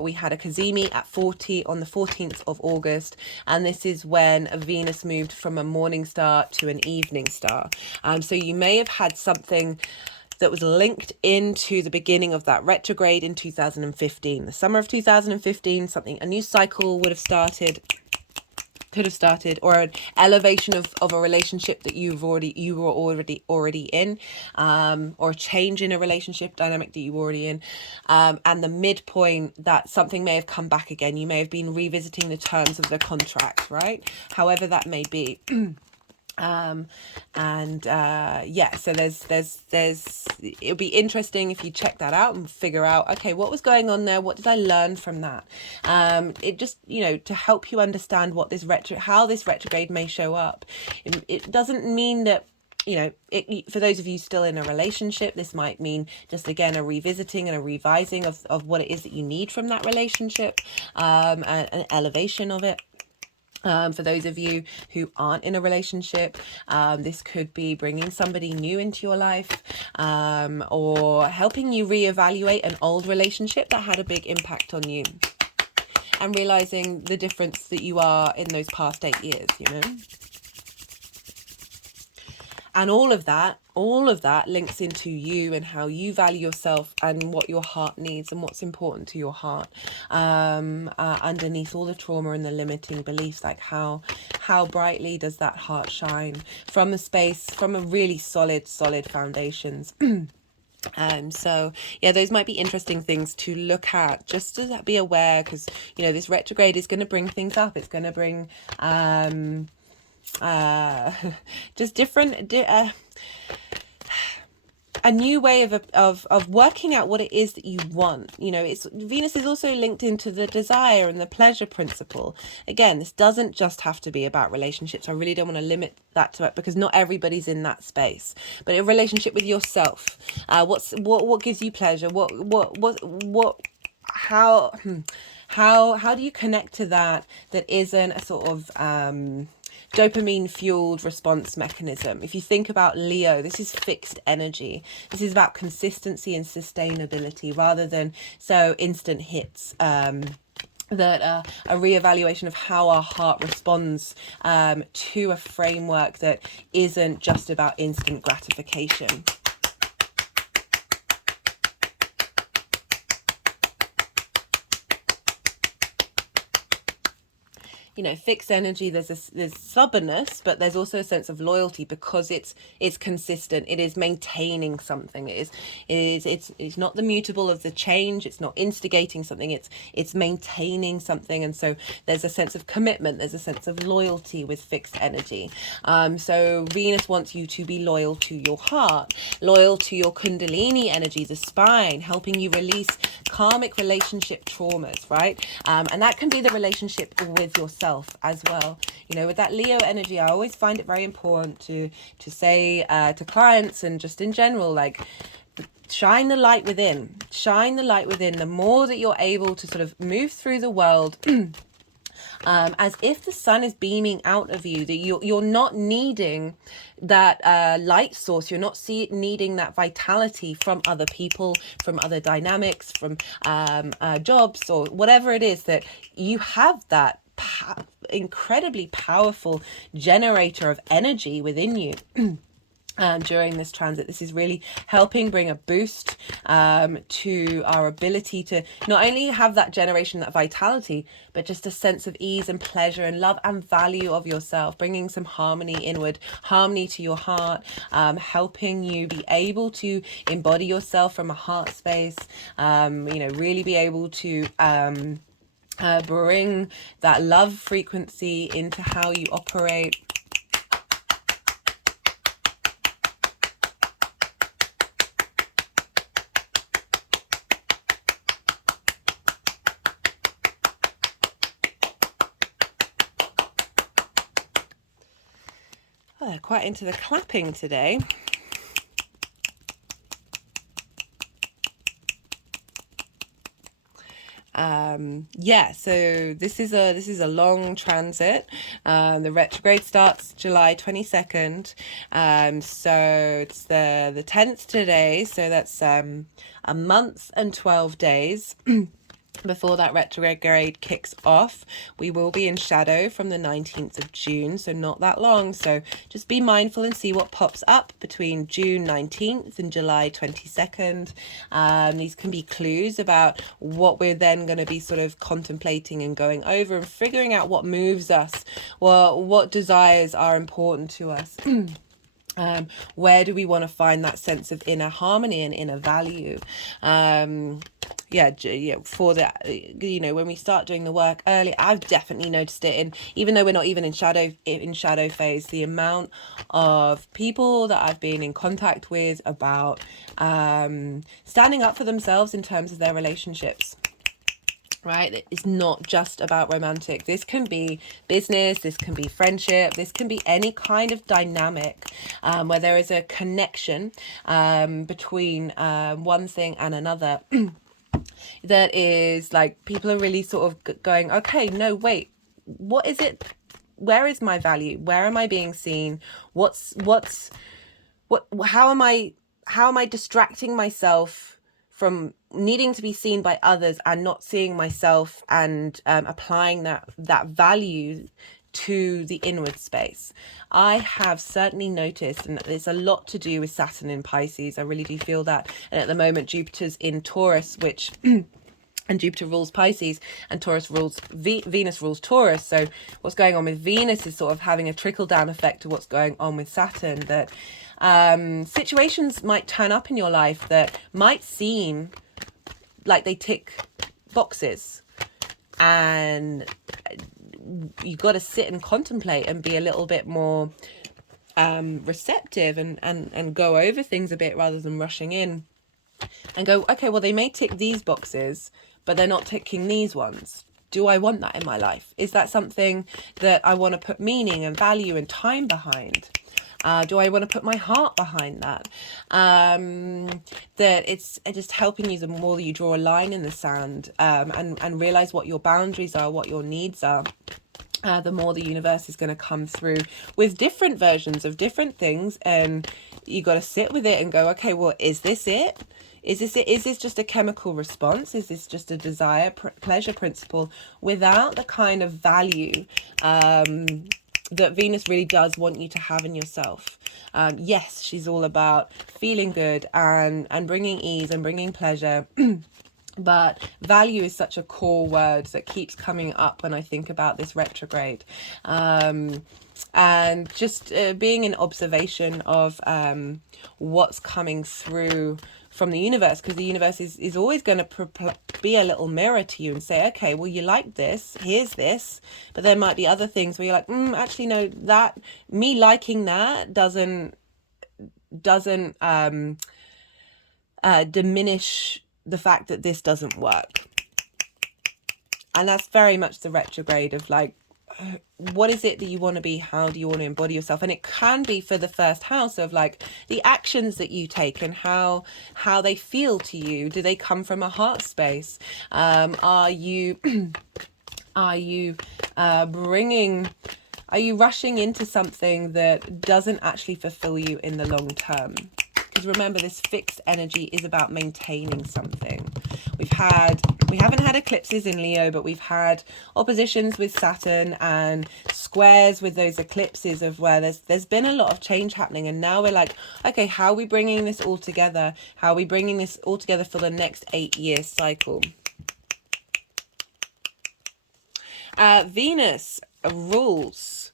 we had a Cazimi at 40 on the 14th of August. And this is when Venus moved from a morning star to an evening star. So you may have had something that was linked into the beginning of that retrograde in 2015. The summer of 2015, a new cycle would have started, could have started, or an elevation of a relationship that you were already in, or a change in a relationship dynamic that you were already in, and the midpoint that something may have come back again. You may have been revisiting the terms of the contract, right? However that may be. So there's it'll be interesting if you check that out and figure out, okay, what was going on there, what did I learn from that? It just, to help you understand what this how this retrograde may show up. It doesn't mean that, for those of you still in a relationship, this might mean just, again, a revisiting and a revising of what it is that you need from that relationship, and an elevation of it. For those of you who aren't in a relationship, this could be bringing somebody new into your life, or helping you reevaluate an old relationship that had a big impact on you, and realizing the difference that you are in those past 8 years, And all of that links into you and how you value yourself and what your heart needs and what's important to your heart, underneath all the trauma and the limiting beliefs. Like how brightly does that heart shine from a really solid foundations. So yeah, those might be interesting things to look at, just to be aware, because this retrograde is going to bring things up. It's going to bring just different a new way of working out what it is that you want. Venus is also linked into the desire and the pleasure principle. Again, this doesn't just have to be about relationships. I really don't want to limit that to it, because not everybody's in that space. But a relationship with yourself, what gives you pleasure? How do you connect to that isn't a sort of dopamine fueled response mechanism? If you think about Leo, this is fixed energy. This is about consistency and sustainability, rather than instant hits. That a reevaluation of how our heart responds to a framework that isn't just about instant gratification. Fixed energy, there's stubbornness, but there's also a sense of loyalty, because it's consistent. It is maintaining something. It's not the mutable of the change. It's not instigating something. It's maintaining something. And so there's a sense of commitment. There's a sense of loyalty with fixed energy. So Venus wants you to be loyal to your heart, loyal to your Kundalini energy, the spine, helping you release karmic relationship traumas, right? And that can be the relationship with yourself as well. With that Leo energy, I always find it very important to say to clients, and just in general, like, shine the light within. Shine the light within. The more that you're able to sort of move through the world as if the sun is beaming out of you, that you're not needing that light source. You're not needing that vitality from other people, from other dynamics, from jobs, or whatever it is, that you have that incredibly powerful generator of energy within you. During this transit, this is really helping bring a boost to our ability to not only have that generation, that vitality, but just a sense of ease and pleasure and love and value of yourself, bringing some harmony inward, harmony to your heart, helping you be able to embody yourself from a heart space, really be able to bring that love frequency into how you operate. Oh, they're quite into the clapping today. Yeah, so this is a long transit. The retrograde starts July 22nd. So it's the 10th today, so that's a month and 12 days before that retrograde kicks off. We will be in shadow from the 19th of June, so not that long. So just be mindful and see what pops up between June 19th and July 22nd. These can be clues about what we're then going to be sort of contemplating and going over and figuring out what moves us, what desires are important to us. Where do we want to find that sense of inner harmony and inner value? For that, when we start doing the work early, I've definitely noticed it. And even though we're not even in shadow phase, the amount of people that I've been in contact with about standing up for themselves in terms of their relationships. Right? It's not just about romantic. This can be business, this can be friendship, this can be any kind of dynamic where there is a connection between one thing and another. That is like people are really sort of going, okay, no, wait, what is it? Where is my value? Where am I being seen? How am I distracting myself from needing to be seen by others and not seeing myself and applying that value to the inward space? I have certainly noticed, and it's a lot to do with Saturn in Pisces. I really do feel that. And at the moment, Jupiter's in Taurus, which and Jupiter rules Pisces, and Taurus rules Venus rules Taurus. So what's going on with Venus is sort of having a trickle down effect to what's going on with Saturn. That situations might turn up in your life that might seem like they tick boxes, and you've got to sit and contemplate and be a little bit more receptive and go over things a bit rather than rushing in and go, okay, well, they may tick these boxes, but they're not ticking these ones. Do I want that in my life? Is that something that I want to put meaning and value and time behind? Do I want to put my heart behind that? That it's just helping you the more you draw a line in the sand and realize what your boundaries are, what your needs are. The more the universe is going to come through with different versions of different things, and you got to sit with it and go, okay, well, is this it? Is this it? Is this just a chemical response? Is this just a desire, pleasure principle without the kind of value that Venus really does want you to have in yourself? Yes, she's all about feeling good and bringing ease and bringing pleasure. But value is such a core word that keeps coming up when I think about this retrograde. And just being in observation of what's coming through from the universe, because the universe is always going to be a little mirror to you and say, okay, well, you like this, here's this, but there might be other things where you're like, actually, no, that me liking that doesn't diminish the fact that this doesn't work. And that's very much the retrograde of like, what is it that you want to be? How do you want to embody yourself? And it can be for the first house of like the actions that you take and how they feel to you. Do they come from a heart space? Are you rushing into something that doesn't actually fulfill you in the long term? Because remember, this fixed energy is about maintaining something. We haven't had eclipses in Leo, but we've had oppositions with Saturn and squares with those eclipses of where there's been a lot of change happening. And now we're like, okay, how are we bringing this all together? How are we bringing this all together for the next 8-year cycle? Venus rules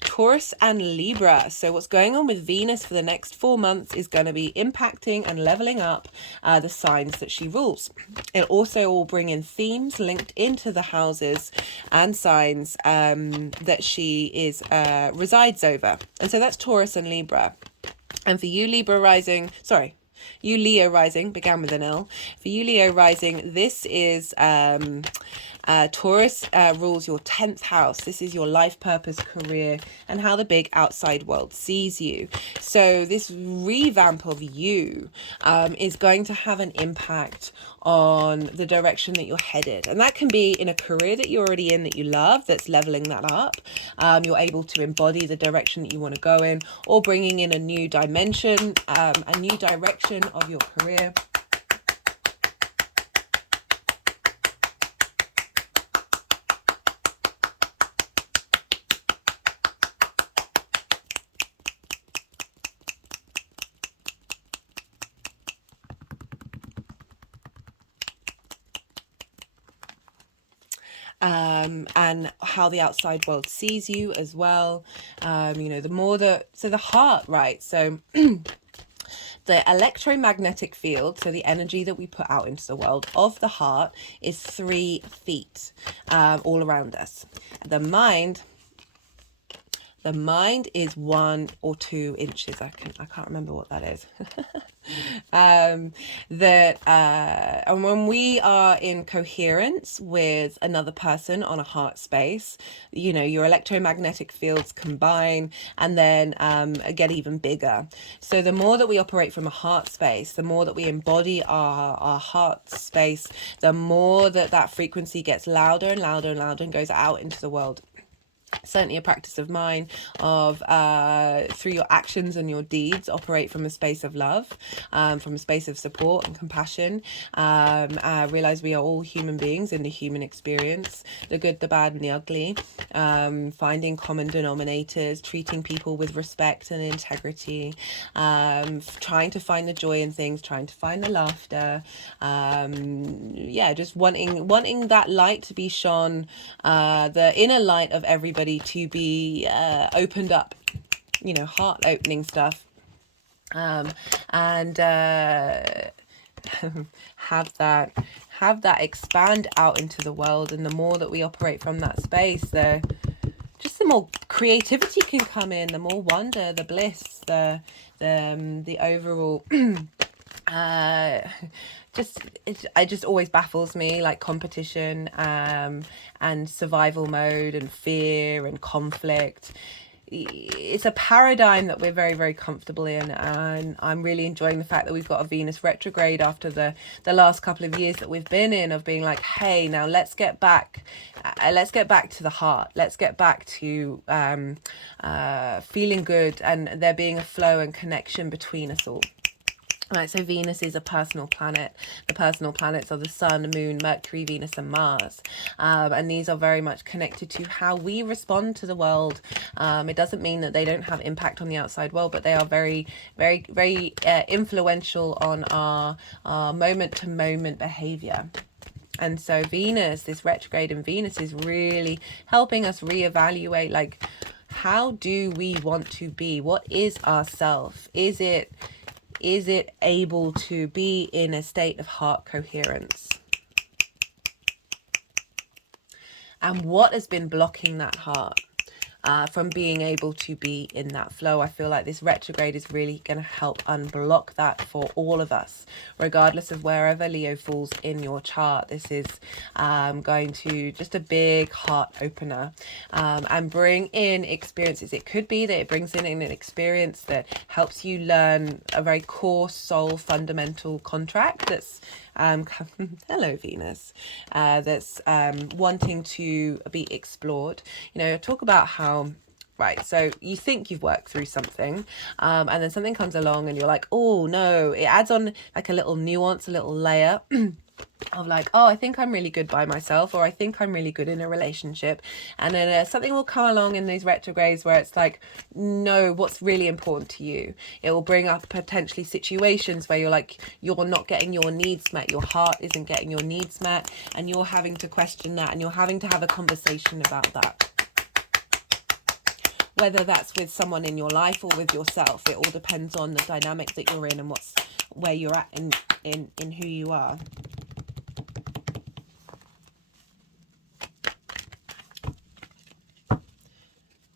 Taurus and Libra. So what's going on with Venus for the next 4 months is going to be impacting and leveling up the signs that she rules. It also will bring in themes linked into the houses and signs that she is resides over. And so that's Taurus and Libra. And for you Leo rising, began with an L. For you Leo rising, this is Taurus rules your 10th house. This is your life purpose, career, and how the big outside world sees you. So this revamp of you is going to have an impact on the direction that you're headed. And that can be in a career that you're already in that you love, that's leveling that up. You're able to embody the direction that you want to go in, or bringing in a new dimension, a new direction of your career. And how the outside world sees you as well. You know, the more so the heart, right? So the electromagnetic field, so the energy that we put out into the world of the heart, is 3 feet all around us. The mind is 1 or 2 inches. I can't remember what that is. And when we are in coherence with another person on a heart space, you know, your electromagnetic fields combine and then get even bigger. So the more that we operate from a heart space, the more that we embody our heart space, the more that frequency gets louder and louder and louder and goes out into the world. Certainly a practice of mine of through your actions and your deeds, operate from a space of love, from a space of support and compassion. Realize we are all human beings in the human experience, the good, the bad and the ugly, finding common denominators, treating people with respect and integrity, trying to find the joy in things, trying to find the laughter, yeah, just wanting that light to be shone, the inner light of everybody to be opened up, you know, heart opening stuff, and have that expand out into the world. And the more that we operate from that space, the more creativity can come in, the more wonder, the bliss, the overall it just always baffles me, like competition and survival mode and fear and conflict. It's a paradigm that we're very, very comfortable in, and I'm really enjoying the fact that we've got a Venus retrograde after the last couple of years that we've been in, of being like, hey, now let's get back to the heart, let's get back to feeling good, and there being a flow and connection between us all. Right, so Venus is a personal planet. The personal planets are the Sun, Moon, Mercury, Venus and Mars. And these are very much connected to how we respond to the world. It doesn't mean that they don't have impact on the outside world, but they are very, very, very influential on our moment-to-moment behavior. And so Venus, this retrograde in Venus, is really helping us reevaluate, like, how do we want to be? What is ourself? Is it able to be in a state of heart coherence? And what has been blocking that heart from being able to be in that flow? I feel like this retrograde is really going to help unblock that for all of us, regardless of wherever Leo falls in your chart. This is going to just a big heart opener, and bring in experiences. It could be that it brings in an experience that helps you learn a very core soul fundamental contract that's hello Venus, that's wanting to be explored. You know, talk about how, right, so you think you've worked through something, and then something comes along and you're like, oh no, it adds on like a little nuance, a little layer of like, oh, I think I'm really good by myself, or I think I'm really good in a relationship. And then something will come along in these retrogrades where it's like, no, what's really important to you? It will bring up potentially situations where you're like, you're not getting your needs met, your heart isn't getting your needs met, and you're having to question that, and you're having to have a conversation about that. Whether that's with someone in your life or with yourself, it all depends on the dynamic that you're in and where you're at in who you are.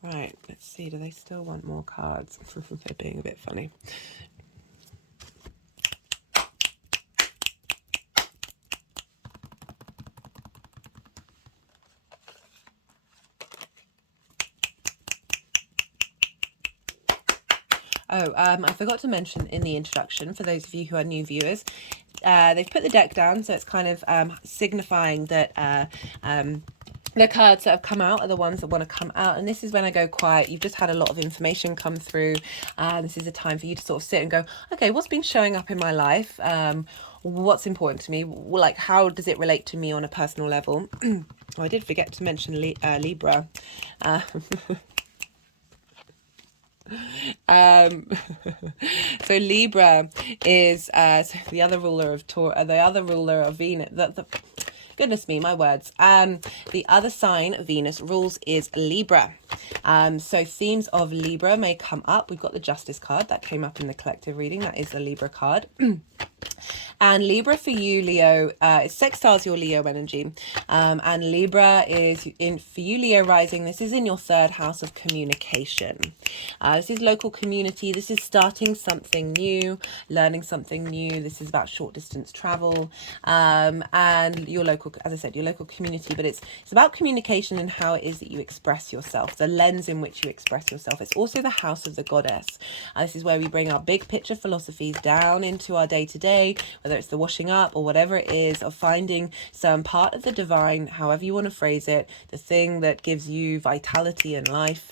Right, let's see, do they still want more cards? They're being a bit funny. I forgot to mention in the introduction, for those of you who are new viewers, they've put the deck down, so it's kind of signifying that the cards that have come out are the ones that want to come out, and this is when I go quiet. You've just had a lot of information come through. This is a time for you to sort of sit and go, okay, what's been showing up in my life? What's important to me? Like, how does it relate to me on a personal level? Oh, I did forget to mention Libra. So Libra is so the other ruler of the other ruler of Venus. Goodness me, my words. The other sign Venus rules is Libra. So themes of Libra may come up. We've got the Justice card that came up in the collective reading. That is the Libra card. And Libra for you, Leo, it sextiles your Leo energy. And Libra is for you, Leo rising. This is in your third house of communication. This is local community. This is starting something new, learning something new. This is about short distance travel. And your local, as I said, your local community, but it's about communication and how it is that you express yourself, the lens in which you express yourself. It's also the house of the goddess. This is where we bring our big picture philosophies down into our day-to-day, whether it's the washing up or whatever it is, of finding some part of the divine, however you want to phrase it, the thing that gives you vitality and life,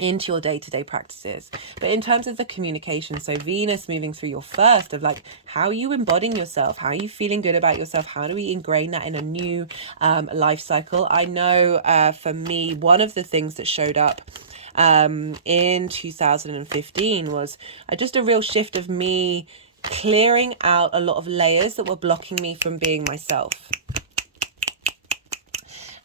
into your day-to-day practices. But in terms of the communication, so Venus moving through your first, of like, how are you embodying yourself? How are you feeling good about yourself? How do we ingrain that in a new life cycle? I know for me, one of the things that showed up in 2015 was just a real shift of me clearing out a lot of layers that were blocking me from being myself.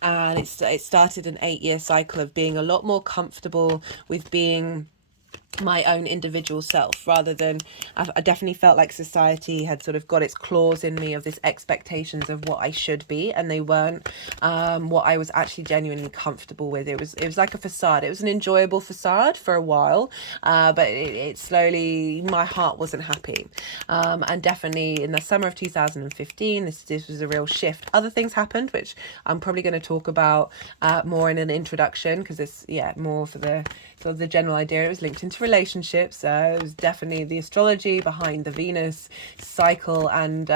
And it started an 8-year cycle of being a lot more comfortable with being my own individual self, rather than I definitely felt like society had sort of got its claws in me of this expectations of what I should be, and they weren't what I was actually genuinely comfortable with. It was like a facade. It was an enjoyable facade for a while, but it slowly, my heart wasn't happy. And definitely in the summer of 2015, this was a real shift. Other things happened, which I'm probably going to talk about more in an introduction, because it's more for the sort of the general idea. It was linked into relationships. It was definitely the astrology behind the Venus cycle, and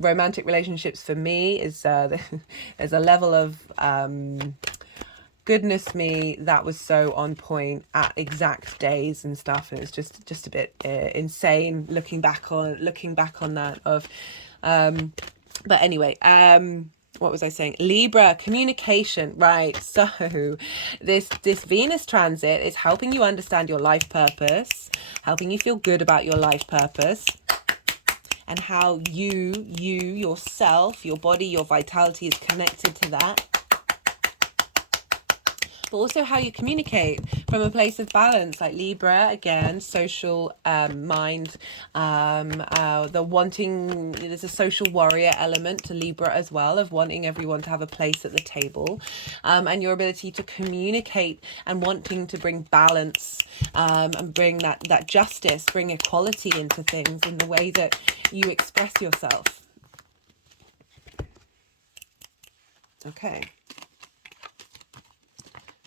romantic relationships for me is there's a level of goodness me that was so on point at exact days and stuff, and it was just a bit insane looking back on that of but anyway, what was I saying? Libra, communication, right? So this Venus transit is helping you understand your life purpose, helping you feel good about your life purpose, and how you yourself, your body, your vitality is connected to that. But also how you communicate from a place of balance, like Libra, again, social mind, the wanting, there's a social warrior element to Libra as well, of wanting everyone to have a place at the table, and your ability to communicate and wanting to bring balance, and bring that justice, bring equality into things in the way that you express yourself. Okay.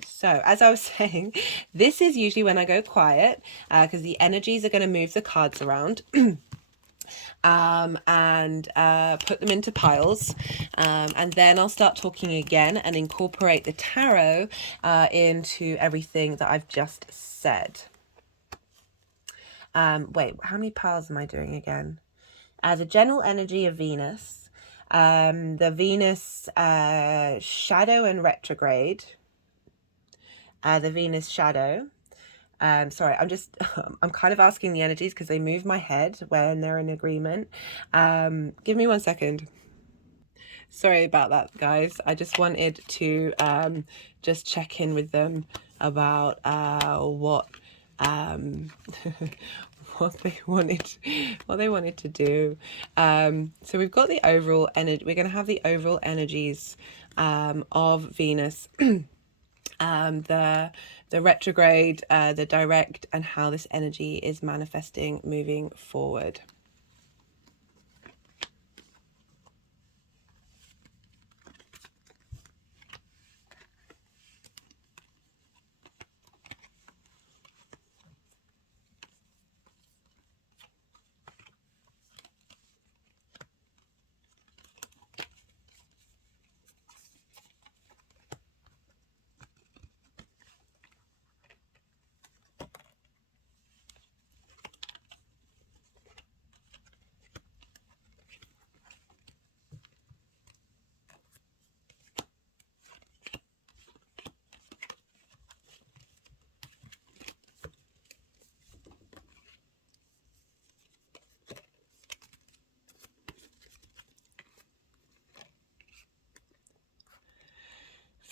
So, as I was saying, this is usually when I go quiet, because the energies are going to move the cards around and put them into piles. And then I'll start talking again and incorporate the tarot into everything that I've just said. Wait, how many piles am I doing again? The general energy of Venus, the Venus shadow and retrograde, the Venus shadow. Sorry, I'm kind of asking the energies because they move my head when they're in agreement. Give me 1 second. Sorry about that, guys. I just wanted to just check in with them about what what they wanted to do. So we've got the overall energy. We're going to have the overall energies of Venus. The retrograde, the direct, and how this energy is manifesting moving forward.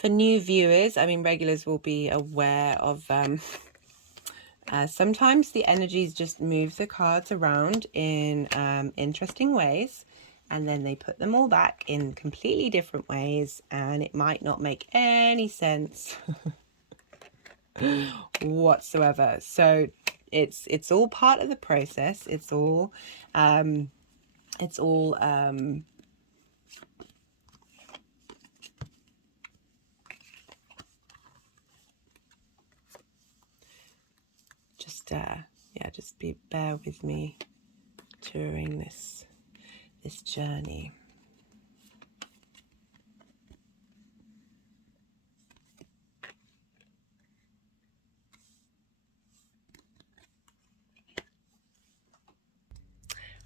For new viewers, I mean, regulars will be aware of sometimes the energies just move the cards around in interesting ways, and then they put them all back in completely different ways, and it might not make any sense whatsoever. So it's all part of the process. It's all just yeah, just bear with me during this journey.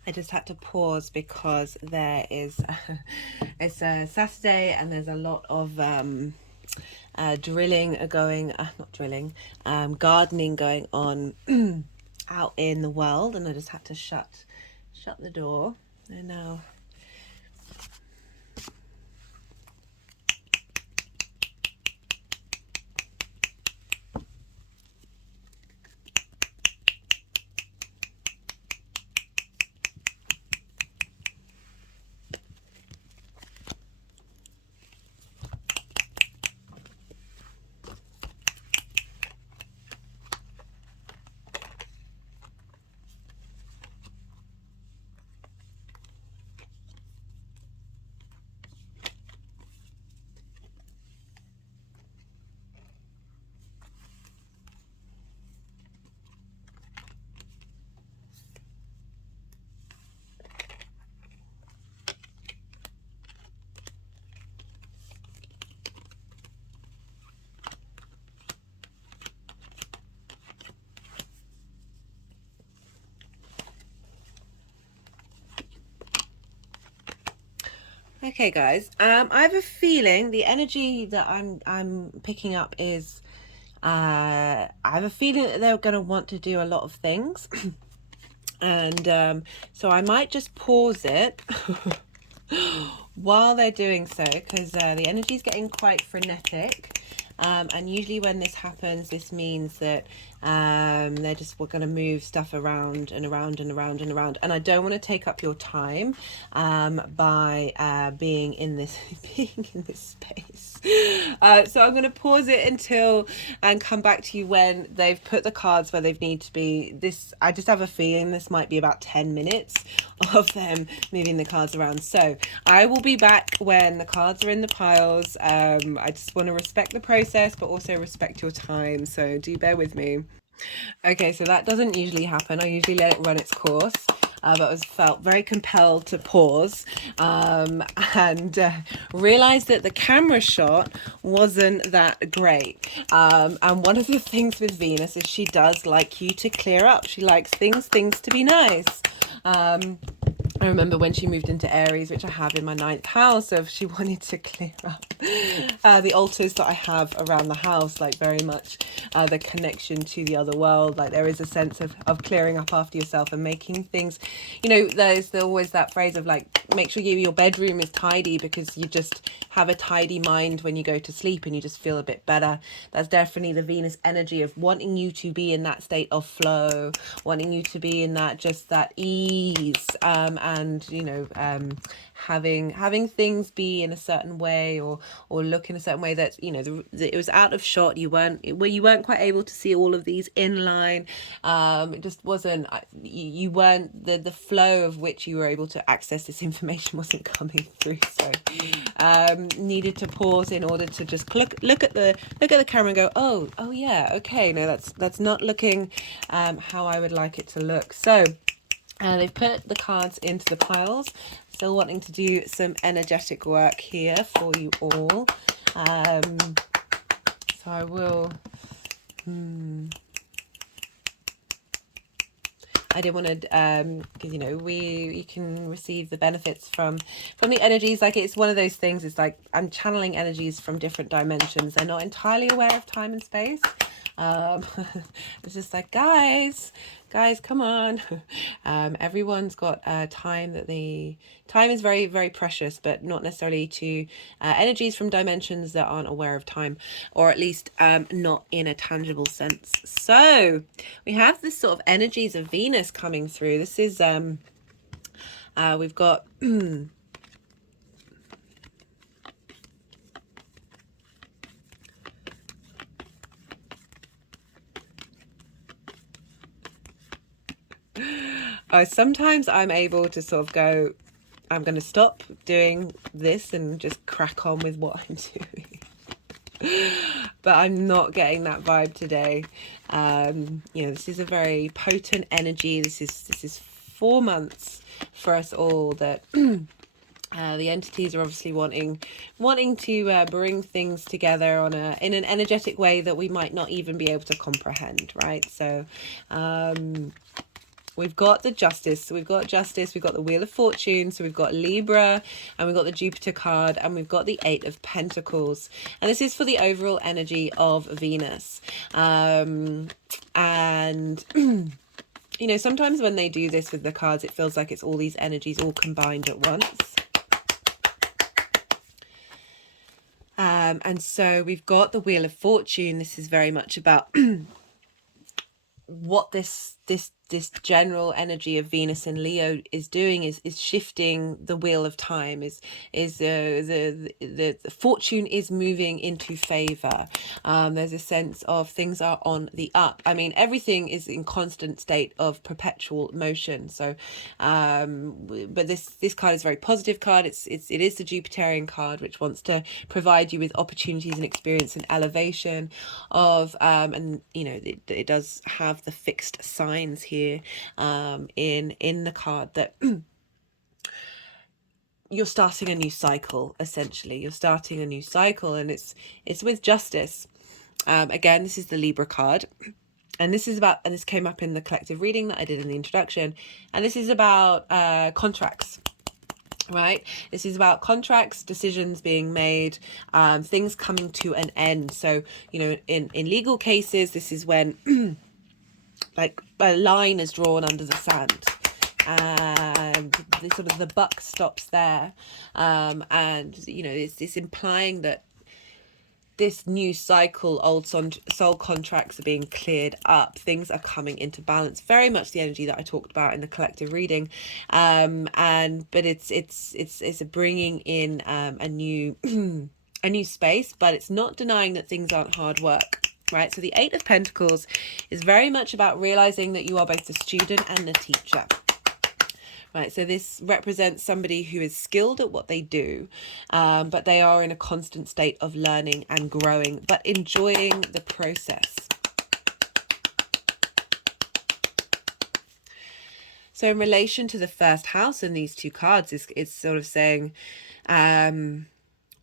I just had to pause because there is it's a Saturday and there's a lot of drilling going, not drilling, gardening going on out in the world, and I just had to shut the door. I know. Okay, guys. I have a feeling the energy that I'm picking up is I have a feeling that they're going to want to do a lot of things, and so I might just pause it while they're doing so, because the energy is getting quite frenetic. And usually when this happens, this means that we're going to move stuff around and around and around and around, and I don't want to take up your time by being in this space. So I'm going to pause it until and come back to you when they've put the cards where they need to be. I just have a feeling this might be about 10 minutes of them moving the cards around. So I will be back when the cards are in the piles. I just want to respect the process, but also respect your time. So do bear with me. Okay, so that doesn't usually happen. I usually let it run its course. But I felt very compelled to pause and realized that the camera shot wasn't that great. And one of the things with Venus is she does like you to clear up. She likes things to be nice. I remember when she moved into Aries, which I have in my 9th house, of she wanted to clear up the altars that I have around the house, like very much the connection to the other world. Like there is a sense of clearing up after yourself and making things, you know, there's always that phrase of like, make sure your bedroom is tidy, because you just have a tidy mind when you go to sleep and you just feel a bit better. That's definitely the Venus energy of wanting you to be in that state of flow, wanting you to be in that, just that ease, and you know, having things be in a certain way or look in a certain way that, you know, it was out of shot. You weren't quite able to see all of these in line. It just wasn't, you weren't, the flow of which you were able to access this information wasn't coming through. So needed to pause in order to just look at the camera and go, oh yeah, okay, no, that's not looking how I would like it to look. So they've put the cards into the piles. Still wanting to do some energetic work here for you all. So I will. I didn't want to, because you know, you can receive the benefits from the energies. Like it's one of those things. It's like I'm channeling energies from different dimensions. They're not entirely aware of time and space. It's just like, guys, come on. Everyone's got time that time is very, very precious, but not necessarily to energies from dimensions that aren't aware of time, or at least not in a tangible sense. So we have this sort of energies of Venus coming through. This is we've got sometimes I'm able to sort of go, I'm going to stop doing this and just crack on with what I'm doing. But I'm not getting that vibe today. This is a very potent energy. This is 4 months for us all that the entities are obviously wanting to bring things together in an energetic way that we might not even be able to comprehend, right? So we've got the Justice, so we've got Justice, we've got the Wheel of Fortune, so we've got Libra, and we've got the Jupiter card, and we've got the Eight of Pentacles. And this is for the overall energy of Venus. And, sometimes when they do this with the cards, it feels like it's all these energies all combined at once. And so we've got the Wheel of Fortune. This is very much about what this general energy of Venus and Leo is doing is shifting the wheel of time, the fortune is moving into favor. There's a sense of things are on the up. I mean, everything is in constant state of perpetual motion. So but this card is a very positive card. It is the Jupiterian card, which wants to provide you with opportunities and experience and elevation of and it does have the fixed signs here in the card that you're starting a new cycle. Essentially, you're starting a new cycle, and it's with Justice. Again, this is the Libra card, and this came up in the collective reading that I did in the introduction, and this is about contracts. Right, this is about contracts, decisions being made, things coming to an end. So in legal cases, this is when like a line is drawn under the sand, and the buck stops there, and it's implying that this new cycle, old soul contracts are being cleared up, things are coming into balance. Very much the energy that I talked about in the collective reading, but it's a bringing in a new a new space, but it's not denying that things aren't hard work. Right, so the Eight of Pentacles is very much about realizing that you are both the student and the teacher. Right, so this represents somebody who is skilled at what they do, but they are in a constant state of learning and growing, but enjoying the process. So in relation to the first house in these two cards, it's sort of saying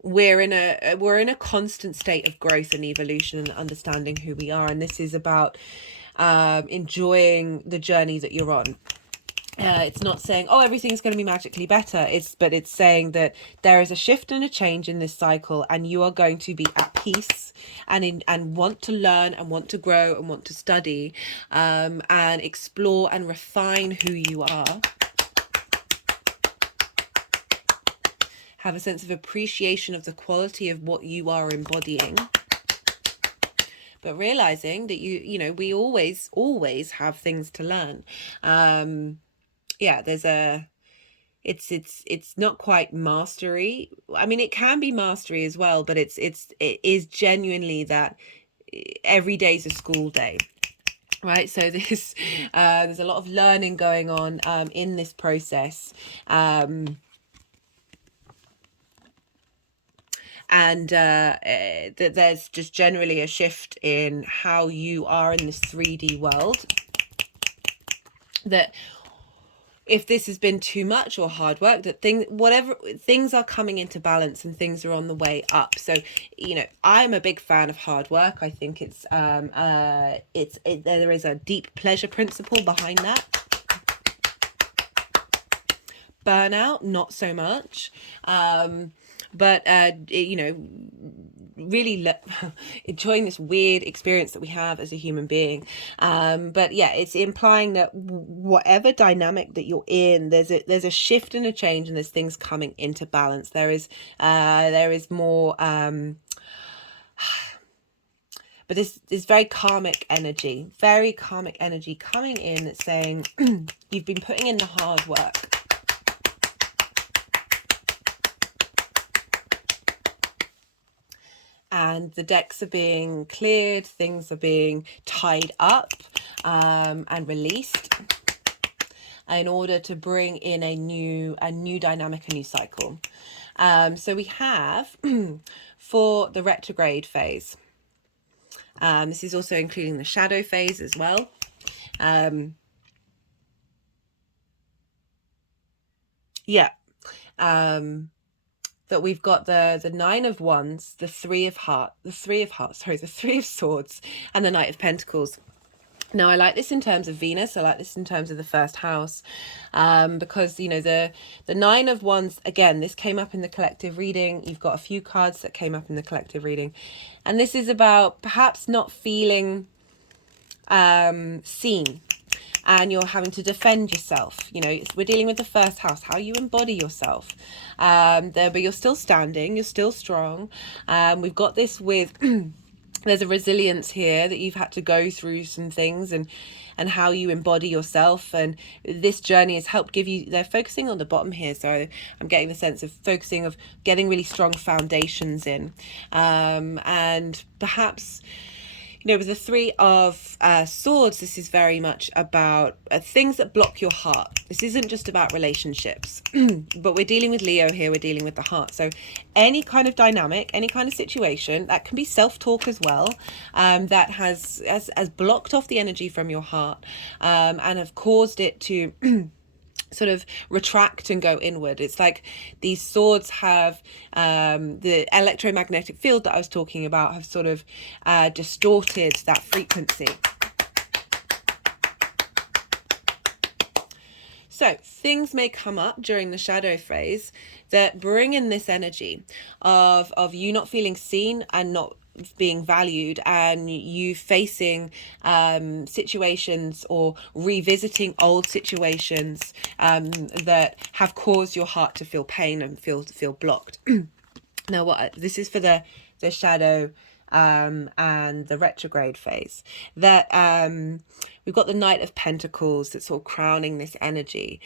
we're in a constant state of growth and evolution and understanding who we are, and this is about enjoying the journey that you're on. It's not saying, oh, everything's going to be magically better. But it's saying that there is a shift and a change in this cycle, and you are going to be at peace and want to learn and want to grow and want to study and explore and refine who you are. Have a sense of appreciation of the quality of what you are embodying. But realizing that we always have things to learn. There's it's not quite mastery. I mean, it can be mastery as well, but it is genuinely that every day is a school day. Right, so there's a lot of learning going on in this process. And that there's just generally a shift in how you are in this 3D world, that if this has been too much or hard work, that things are coming into balance and things are on the way up. So I'm a big fan of hard work. I think there is a deep pleasure principle behind that. Burnout, not so much. but you know, really enjoying this weird experience that we have as a human being. But yeah, it's implying that whatever dynamic that you're in, there's a shift and a change, and there's things coming into balance. There is more but this very karmic energy coming in, that's saying you've been putting in the hard work. And the decks are being cleared, things are being tied up and released in order to bring in a new dynamic, a new cycle. So we have for the retrograde phase, this is also including the shadow phase as well. That we've got the Nine of Wands, the Three of Swords, and the Knight of Pentacles. Now, I like this in terms of Venus. I like this in terms of the first house, because, you know, the Nine of Wands, again, this came up in the collective reading. You've got a few cards that came up in the collective reading. And this is about perhaps not feeling seen. And you're having to defend yourself. You know, we're dealing with the first house, how you embody yourself. But you're still standing, you're still strong. We've got this with... There's a resilience here that you've had to go through some things, and how you embody yourself. And this journey has helped give you... They're focusing on the bottom here, so I'm getting the sense of focusing, of getting really strong foundations in. And perhaps... You know, with the Three of Swords, this is very much about things that block your heart. This isn't just about relationships, but we're dealing with Leo here. We're dealing with the heart. So any kind of dynamic, any kind of situation, that can be self-talk as well, that has blocked off the energy from your heart, and have caused it to... sort of retract and go inward. It's like these swords have the electromagnetic field that I was talking about, have sort of distorted that frequency. So things may come up during the shadow phase that bring in this energy of you not feeling seen and not being valued, and you facing situations or revisiting old situations that have caused your heart to feel pain and feel blocked. Now, what this is for the shadow and the retrograde phase, that we've got the Knight of Pentacles that's sort of crowning this energy,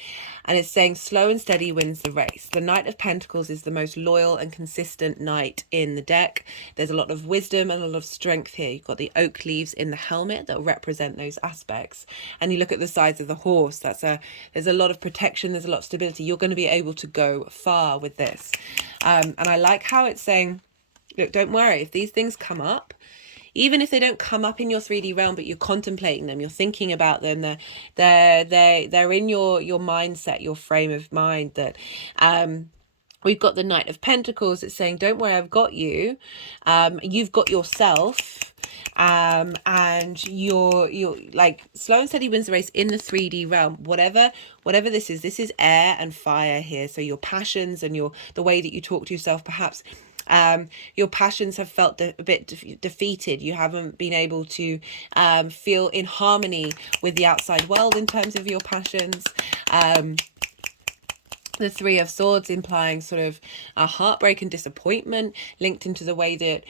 and it's saying slow and steady wins the race. The Knight of Pentacles is the most loyal and consistent knight in the deck. There's a lot of wisdom and a lot of strength here. You've got the oak leaves in the helmet that represent those aspects, and you look at the sides of the horse. There's a lot of protection, there's a lot of stability. You're going to be able to go far with this, and I like how it's saying, look, don't worry if these things come up, even if they don't come up in your 3D realm, but you're contemplating them, you're thinking about them, they're in your mindset, your frame of mind. That we've got the Knight of Pentacles that's saying, don't worry, I've got you. You've got yourself. And you're like, slow and steady wins the race in the 3D realm. Whatever this is air and fire here. So your passions and the way that you talk to yourself, perhaps your passions have felt a bit defeated. You haven't been able to feel in harmony with the outside world in terms of your passions. The Three of Swords implying sort of a heartbreak and disappointment linked into the way that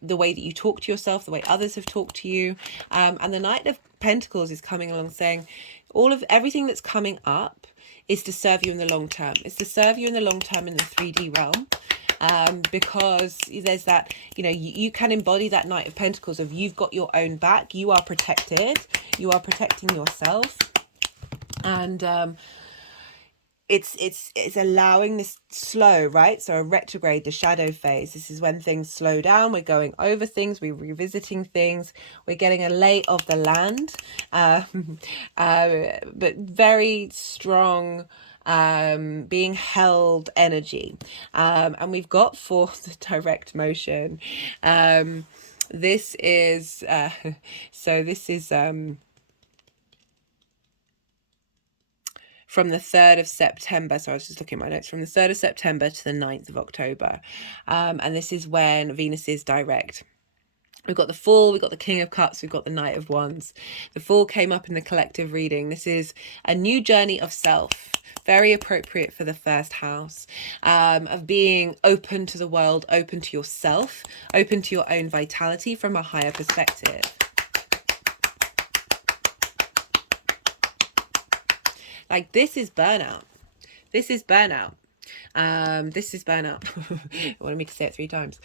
the way that you talk to yourself, the way others have talked to you. And the Knight of Pentacles is coming along saying everything that's coming up is to serve you in the long term. It's to serve you in the long term in the 3D realm. Because there's that, you can embody that Knight of Pentacles of you've got your own back, you are protected, you are protecting yourself. And it's allowing this slow, right? So a retrograde, the shadow phase, this is when things slow down. We're going over things, we're revisiting things, we're getting a lay of the land, but very strong being held energy. And we've got for the direct motion, this is from the 3rd of September. So I was just looking at my notes, from the 3rd of September to the 9th of October. And this is when Venus is direct. We've got the Fool, we've got the King of Cups, we've got the Knight of Wands. The Fool came up in the collective reading. This is a new journey of self, very appropriate for the first house, of being open to the world, open to yourself, open to your own vitality from a higher perspective. Like, this is burnout. This is burnout. This is burnout. I wanted me to say it 3 times.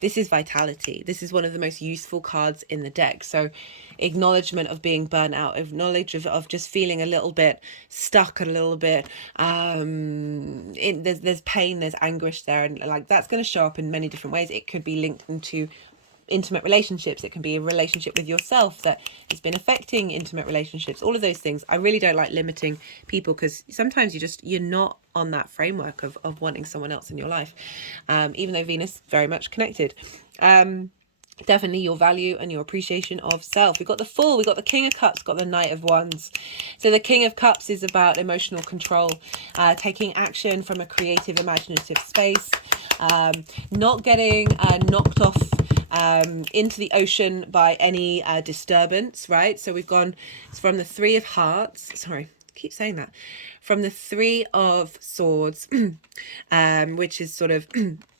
This is vitality. This is one of the most useful cards in the deck. So acknowledgement of being burnt out, acknowledge of just feeling a little bit stuck, a little bit there's pain, there's anguish there, and like that's going to show up in many different ways. It could be linked into intimate relationships. It can be a relationship with yourself that has been affecting intimate relationships, all of those things. I really don't like limiting people, because sometimes you're not on that framework of wanting someone else in your life, even though Venus very much connected. Definitely your value and your appreciation of self. We've got the Fool, we've got the King of Cups, got the Knight of Wands. So the King of Cups is about emotional control, taking action from a creative, imaginative space, not getting knocked off into the ocean by any disturbance, right? So we've gone from the 3 of Hearts, sorry, I keep saying that, from the 3 of Swords, which is sort of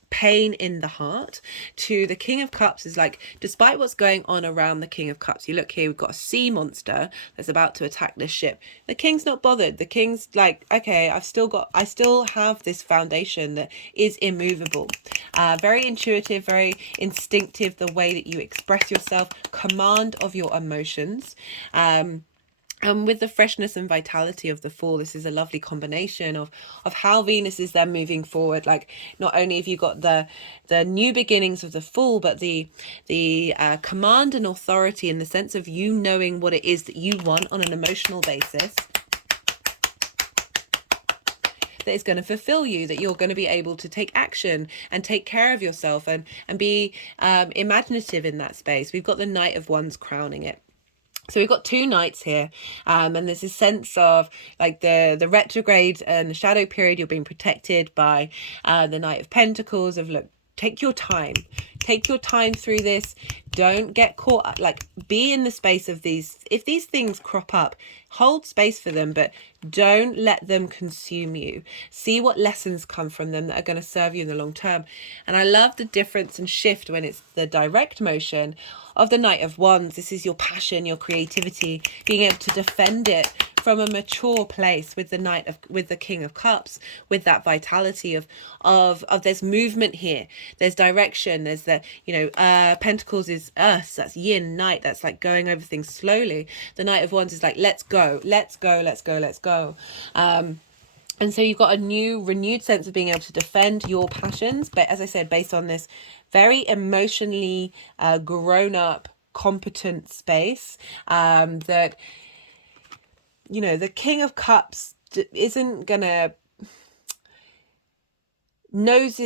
pain in the heart, to the King of Cups is like, despite what's going on around the King of Cups, you look here, we've got a sea monster that's about to attack this ship. The King's not bothered. The King's like, okay, I still have this foundation that is immovable. Very intuitive, very instinctive, the way that you express yourself, command of your emotions. And with the freshness and vitality of the Fool, this is a lovely combination of how Venus is then moving forward. Like, not only have you got the new beginnings of the Fool, but the command and authority in the sense of you knowing what it is that you want on an emotional basis, that is going to fulfill you, that you're going to be able to take action and take care of yourself and be imaginative in that space. We've got the Knight of Wands crowning it. So we've got 2 knights here, and there's a sense of like the retrograde and the shadow period. You're being protected by the Knight of Pentacles, of look, take your time through this. Don't get caught up, like be in the space of these. If these things crop up, hold space for them, but don't let them consume you. See what lessons come from them that are going to serve you in the long term. And I love the difference and shift when it's the direct motion of the Knight of Wands. This is your passion, your creativity, being able to defend it from a mature place with the King of Cups, with that vitality of there's movement here, there's direction, there's the Pentacles is earth, that's yin, night, that's like going over things slowly. The Knight of Wands is like, let's go. And so you've got a new renewed sense of being able to defend your passions, but as I said, based on this very emotionally grown up, competent space, that the King of Cups isn't gonna knows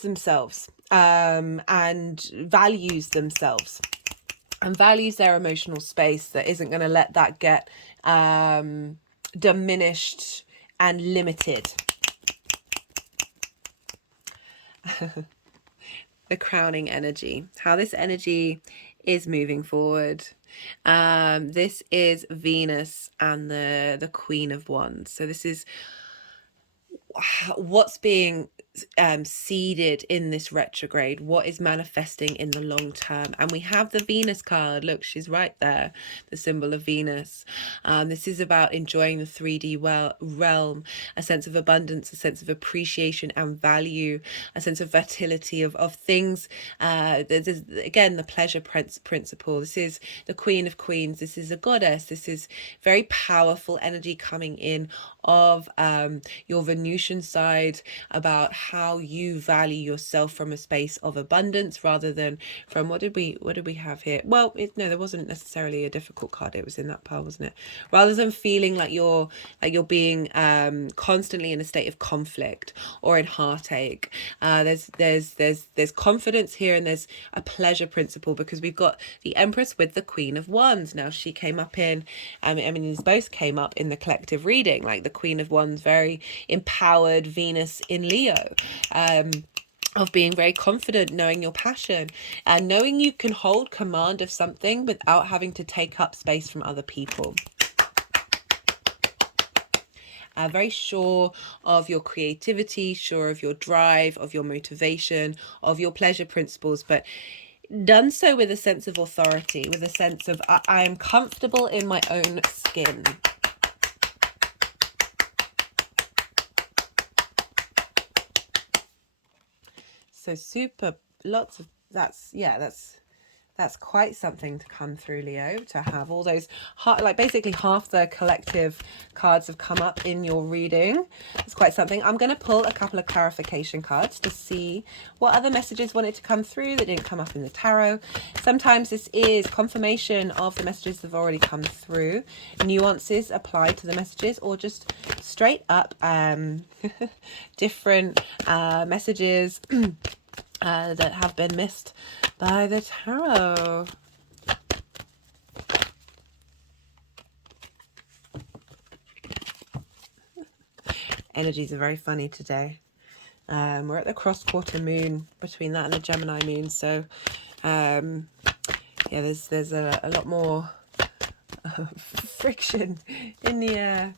themselves, and values themselves and values their emotional space, that isn't going to let that get diminished and limited. The crowning energy, how this energy is moving forward. This is Venus and the Queen of Wands. So this is what's being seeded in this retrograde, what is manifesting in the long term. And we have the Venus card. Look, she's right there, the symbol of Venus. This is about enjoying the 3D realm, a sense of abundance, a sense of appreciation and value, a sense of fertility of things. There's, again, the pleasure principle. This is the Queen of Queens. This is a goddess. This is very powerful energy coming in of your Venusian side, about how you value yourself from a space of abundance rather than from what did we have here? Well, no, there wasn't necessarily a difficult card. It was in that pile, wasn't it? Rather than feeling like you're being constantly in a state of conflict or in heartache. There's confidence here, and there's a pleasure principle, because we've got the Empress with the Queen of Wands. Now she came up in, I mean these both came up in the collective reading, like the Queen of Wands, very empowered Venus in Leo, of being very confident, knowing your passion, and knowing you can hold command of something without having to take up space from other people. Very sure of your creativity, sure of your drive, of your motivation, of your pleasure principles, but done so with a sense of authority, with a sense of I am comfortable in my own skin. So super, lots of, that's quite something to come through, Leo, to have all those, like basically half the collective cards have come up in your reading. It's quite something. I'm going to pull a couple of clarification cards to see what other messages wanted to come through that didn't come up in the tarot. Sometimes this is confirmation of the messages that have already come through, nuances applied to the messages, or just straight up different messages that have been missed by the tarot. Energies are very funny today. We're at the cross quarter moon, between that and the Gemini moon, so yeah, there's a lot more friction in the air.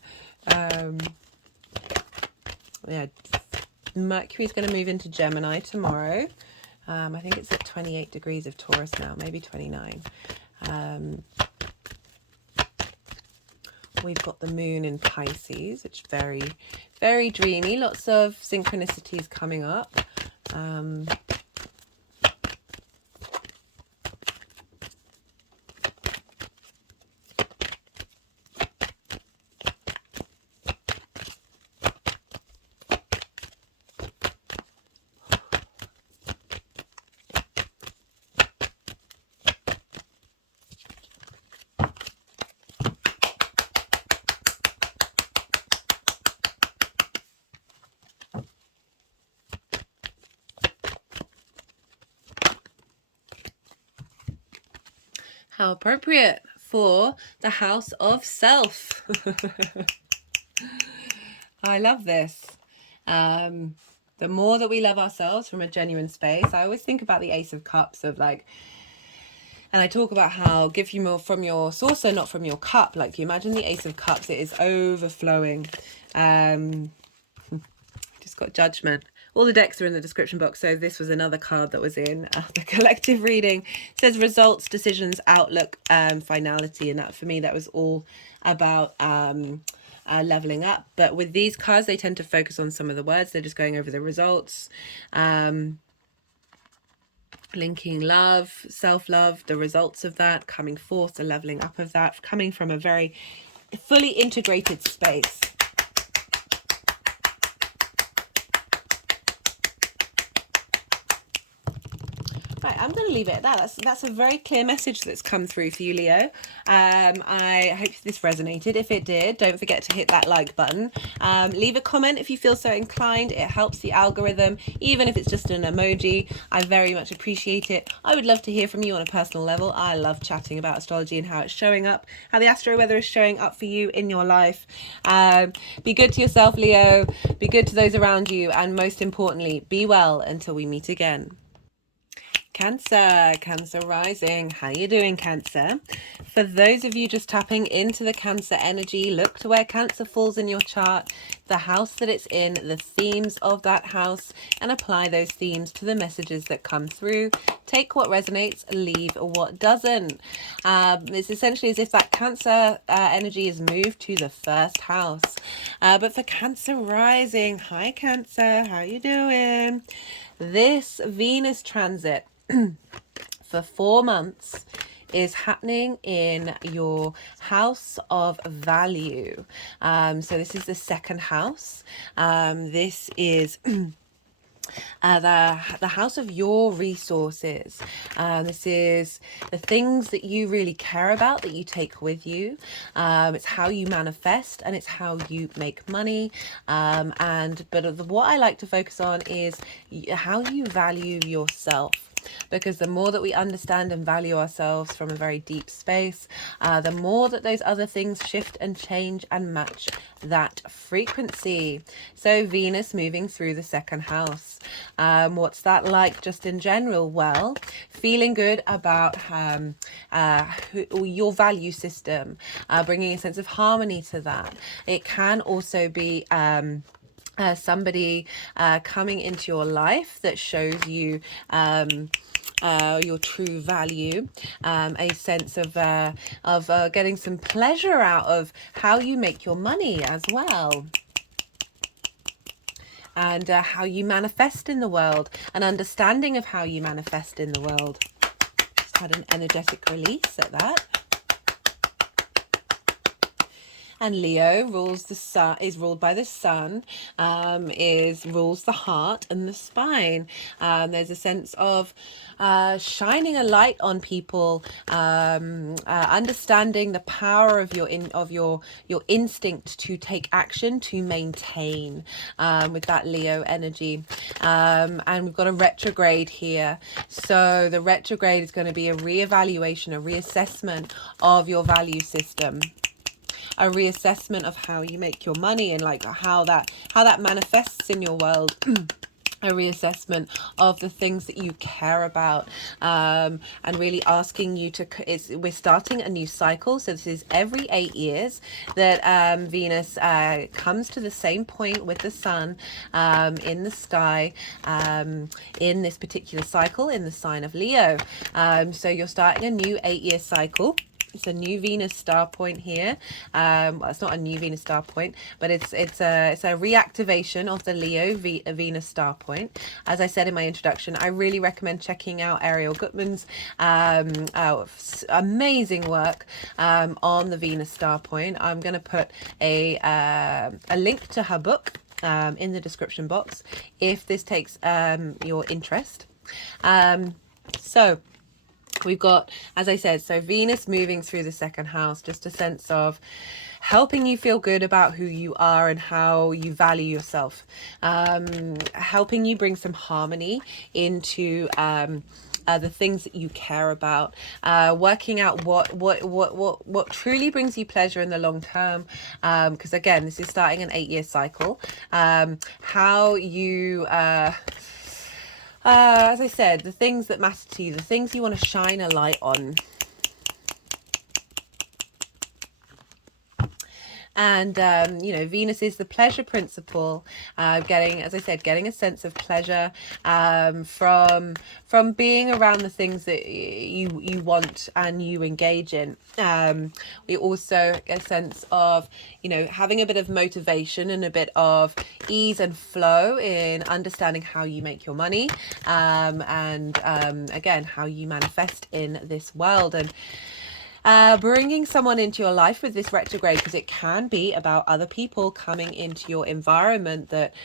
Yeah, Mercury's going to move into Gemini tomorrow. I think it's at 28 degrees of Taurus now, maybe 29. We've got the moon in Pisces, which is very, very dreamy. Lots of synchronicities coming up. How appropriate for the house of self. I love this. The more that we love ourselves from a genuine space, I always think about the Ace of Cups of like, and I talk about how give you more from your saucer, not from your cup. Like you imagine the Ace of Cups, it is overflowing. Just got Judgment. All the decks are in the description box, so this was another card that was in the collective reading. It says results, decisions, outlook, finality, and that for me, that was all about leveling up. But with these cards, they tend to focus on some of the words. They're just going over the results. Linking love, self-love, the results of that, coming forth, the leveling up of that, coming from a very fully integrated space. Right, I'm going to leave it at that. That's a very clear message that's come through for you, Leo. I hope this resonated. If it did, don't forget to hit that like button. Leave a comment if you feel so inclined. It helps the algorithm, even if it's just an emoji. I very much appreciate it. I would love to hear from you on a personal level. I love chatting about astrology and how it's showing up, how the astro weather is showing up for you in your life. Be good to yourself, Leo. Be good to those around you. And most importantly, be well until we meet again. Cancer rising. How you doing, Cancer? For those of you just tapping into the Cancer energy, look to where Cancer falls in your chart, the house that it's in, the themes of that house, and apply those themes to the messages that come through. Take what resonates, leave what doesn't. It's essentially as if that Cancer energy is moved to the first house. But for Cancer rising, hi Cancer, how you doing? This Venus transit for 4 months is happening in your house of value. So this is the second house. This is the house of your resources. This is the things that you really care about, that you take with you. It's how you manifest, and it's how you make money. But what I like to focus on is how you value yourself. Because the more that we understand and value ourselves from a very deep space, the more that those other things shift and change and match that frequency. So Venus moving through the second house. What's that like just in general? Well, feeling good about your value system, bringing a sense of harmony to that. It can also be somebody coming into your life that shows you your true value, a sense of getting some pleasure out of how you make your money as well, and how you manifest in the world, an understanding of how you manifest in the world. Just had an energetic release at that. And Leo rules the sun, is ruled by the sun, rules the heart and the spine. There's a sense of shining a light on people, understanding the power of your instinct to take action, to maintain, with that Leo energy. And we've got a retrograde here. So the retrograde is going to be a reevaluation, a reassessment of your value system, a reassessment of how you make your money, and like how that manifests in your world. A reassessment of the things that you care about, and really asking you to, we're starting a new cycle. So this is every 8 years that Venus comes to the same point with the sun in the sky, in this particular cycle in the sign of Leo. So you're starting a new 8-year cycle. It's a new Venus star point here. Well, it's not a new Venus star point, but it's a reactivation of the Leo Venus star point. As I said in my introduction, I really recommend checking out Ariel Gutman's amazing work on the Venus star point. I'm going to put a link to her book in the description box if this takes your interest. So we've got, as I said, so Venus moving through the second house, just a sense of helping you feel good about who you are and how you value yourself, helping you bring some harmony into the things that you care about, working out what truly brings you pleasure in the long term, because again, this is starting an 8-year cycle. How you as I said, the things that matter to you, the things you want to shine a light on. And, Venus is the pleasure principle, getting, as I said, getting a sense of pleasure from being around the things that you want and you engage in. We also get a sense of, having a bit of motivation and a bit of ease and flow in understanding how you make your money, and again, how you manifest in this world. And bringing someone into your life with this retrograde, because it can be about other people coming into your environment that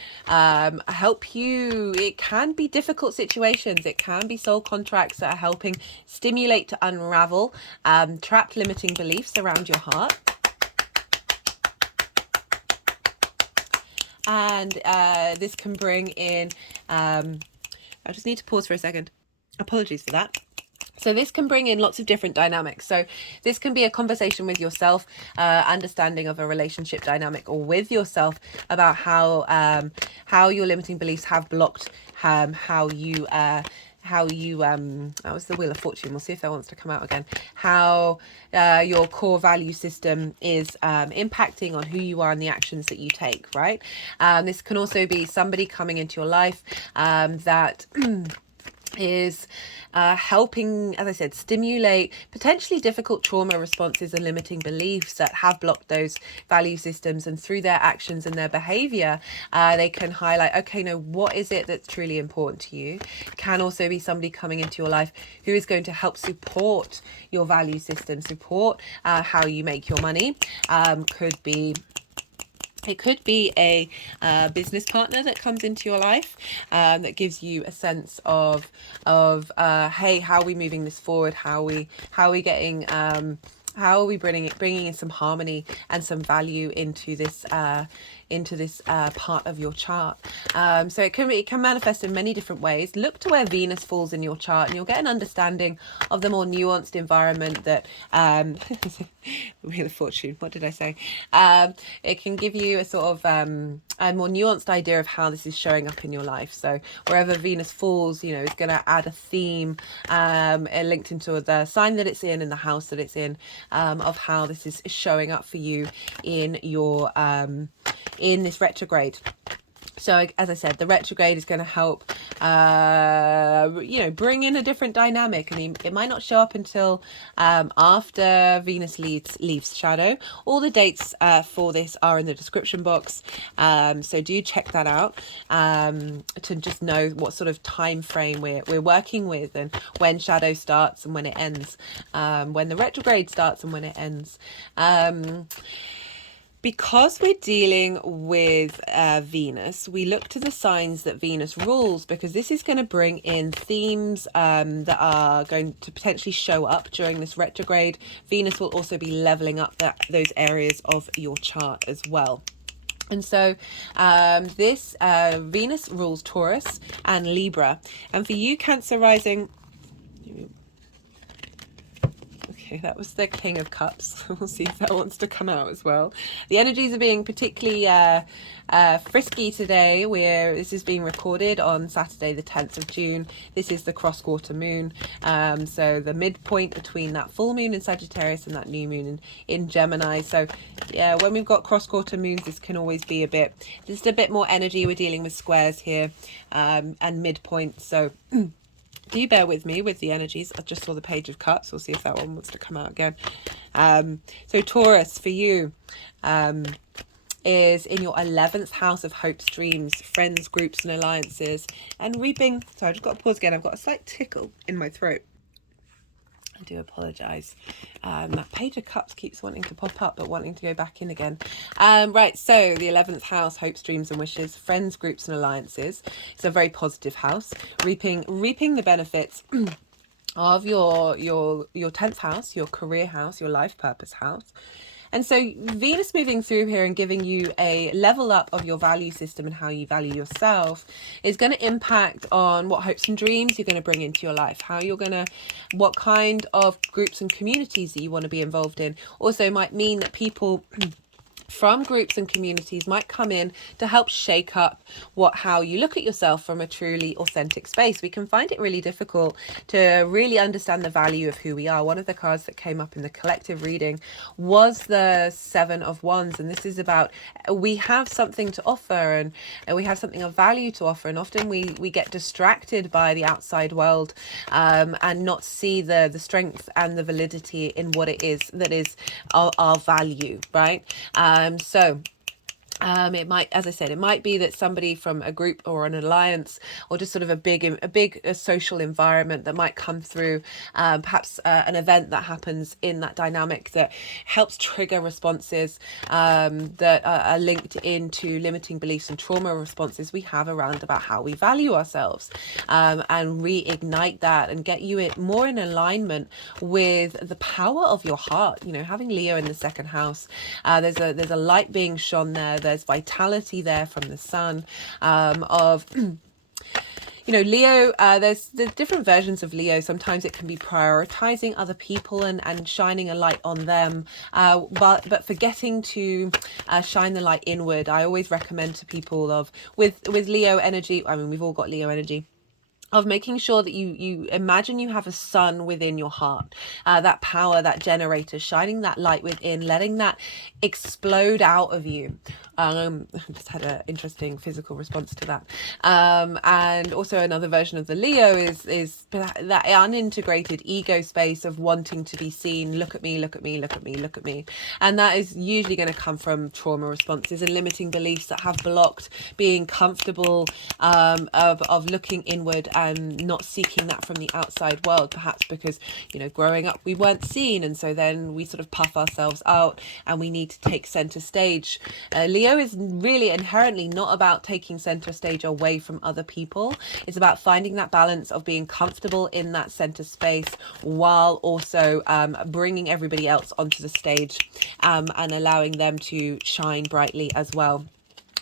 help you. It can be difficult situations. It can be soul contracts that are helping stimulate to unravel trapped limiting beliefs around your heart. And this can bring in, I just need to pause for a second. Apologies for that. So this can bring in lots of different dynamics. So this can be a conversation with yourself, understanding of a relationship dynamic, or with yourself about how your limiting beliefs have blocked how you that was the Wheel of Fortune. We'll see if that wants to come out again. How your core value system is impacting on who you are and the actions that you take, right? This can also be somebody coming into your life that is helping, as I said, stimulate potentially difficult trauma responses and limiting beliefs that have blocked those value systems. And through their actions and their behavior, they can highlight, okay, no, what is it that's truly important to you? Can also be somebody coming into your life who is going to help support your value system, support how you make your money. It could be a business partner that comes into your life that gives you a sense of hey, how are we moving this forward? How are we getting how are we bringing in some harmony and some value into this part of your chart? So it can manifest in many different ways. Look to where Venus falls in your chart, and you'll get an understanding of the more nuanced environment that Wheel of Fortune. What did I say? It can give you a sort of a more nuanced idea of how this is showing up in your life. So wherever Venus falls, you know, it's going to add a theme linked into the sign that it's in and the house that it's in, of how this is showing up for you in your in this retrograde. So as I said, the retrograde is going to help, you know, bring in a different dynamic. I mean, it might not show up until after Venus leaves shadow. All the dates for this are in the description box. So do check that out to just know what sort of time frame we're working with, and when shadow starts and when it ends, when the retrograde starts and when it ends. Because we're dealing with Venus, we look to the signs that Venus rules, because this is going to bring in themes that are going to potentially show up during this retrograde. Venus will also be leveling up those areas of your chart as well. And so this Venus rules Taurus and Libra. And for you, Cancer rising... Okay, that was the King of Cups. We'll see if that wants to come out as well. The energies are being particularly frisky today. This is being recorded on Saturday the 10th of June. This is the cross-quarter moon. So the midpoint between that full moon in Sagittarius and that new moon in Gemini. So yeah, when we've got cross-quarter moons, this can always be just a bit more energy. We're dealing with squares here and midpoint. So... do you bear with me with the energies? I just saw the Page of Cups. We'll see if that one wants to come out again. So Taurus, for you, is in your 11th house of hopes, dreams, friends, groups and alliances, and reaping. So I just got to pause again. I've got a slight tickle in my throat. I do apologise. That Page of Cups keeps wanting to pop up but wanting to go back in again. Right, so the 11th house, hopes, dreams and wishes, friends, groups and alliances. It's a very positive house. Reaping the benefits of your 10th house, your career house, your life purpose house. And so Venus moving through here and giving you a level up of your value system and how you value yourself is going to impact on what hopes and dreams you're going to bring into your life, what kind of groups and communities that you want to be involved in. Also might mean that people from groups and communities might come in to help shake up how you look at yourself from a truly authentic space. We can find it really difficult to really understand the value of who we are. One of the cards that came up in the collective reading was the 7 of Wands, and this is about we have something to offer and we have something of value to offer, and often we get distracted by the outside world and not see the strength and the validity in what it is that is our value, right? It might, as I said, it might be that somebody from a group or an alliance or just sort of a big social environment that might come through, perhaps an event that happens in that dynamic that helps trigger responses that are linked into limiting beliefs and trauma responses we have around about how we value ourselves, and reignite that and get you more in alignment with the power of your heart. You know, having Leo in the second house, there's a light being shone there. There's vitality there from the sun, you know, Leo, there's different versions of Leo. Sometimes it can be prioritizing other people and shining a light on them, but forgetting to shine the light inward. I always recommend to people with Leo energy, I mean, we've all got Leo energy, of making sure that you imagine you have a sun within your heart, that power, that generator, shining that light within, letting that explode out of you. Just had an interesting physical response to that. And also another version of the Leo is that unintegrated ego space of wanting to be seen. Look at me, look at me, look at me, look at me. And that is usually going to come from trauma responses and limiting beliefs that have blocked being comfortable, of looking inward and not seeking that from the outside world, perhaps because, you know, growing up we weren't seen, and so then we sort of puff ourselves out and we need to take center stage. Leo is really inherently not about taking center stage away from other people. It's about finding that balance of being comfortable in that center space while also bringing everybody else onto the stage, and allowing them to shine brightly as well.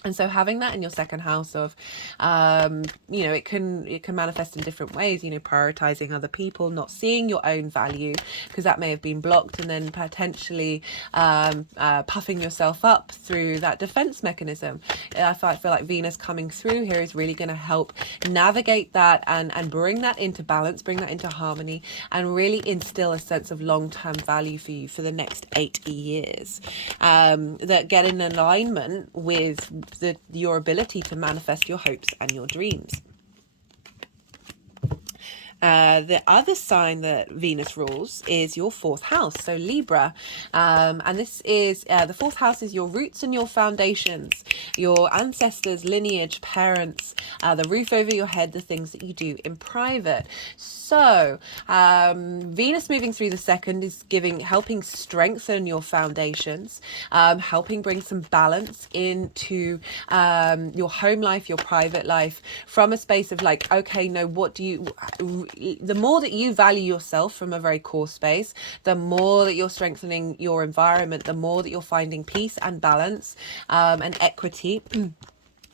And so having that in your second house of, you know, it can manifest in different ways, you know, prioritizing other people, not seeing your own value because that may have been blocked, and then potentially puffing yourself up through that defense mechanism. I feel like Venus coming through here is really going to help navigate that and bring that into balance, bring that into harmony, and really instill a sense of long-term value for you for the next 8 years, that get in alignment with your ability to manifest your hopes and your dreams. The other sign that Venus rules is your fourth house, so Libra. And this is, the fourth house is your roots and your foundations, your ancestors, lineage, parents, the roof over your head, the things that you do in private. So Venus moving through the second is helping strengthen your foundations, helping bring some balance into your home life, your private life, from a space of like, okay, no, what do you, the more that you value yourself from a very core space, the more that you're strengthening your environment, the more that you're finding peace and balance, and equity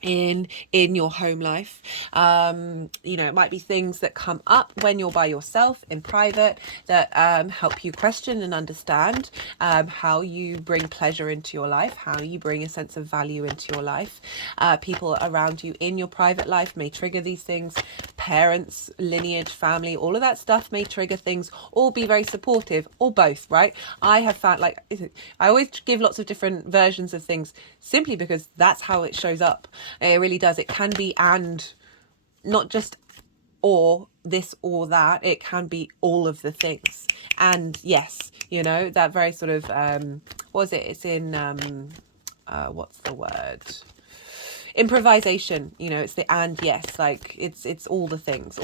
in your home life. You know, it might be things that come up when you're by yourself in private that help you question and understand how you bring pleasure into your life, how you bring a sense of value into your life. People around you in your private life may trigger these things. Parents, lineage, family, all of that stuff may trigger things, or be very supportive, or both, right? I have found, like, I always give lots of different versions of things simply because that's how it shows up. It really does. It can be, and not just or this or that. It can be all of the things. And yes, you know, that very sort of, what is it? It's in, what's the word? Improvisation, you know, it's the and yes, like it's all the things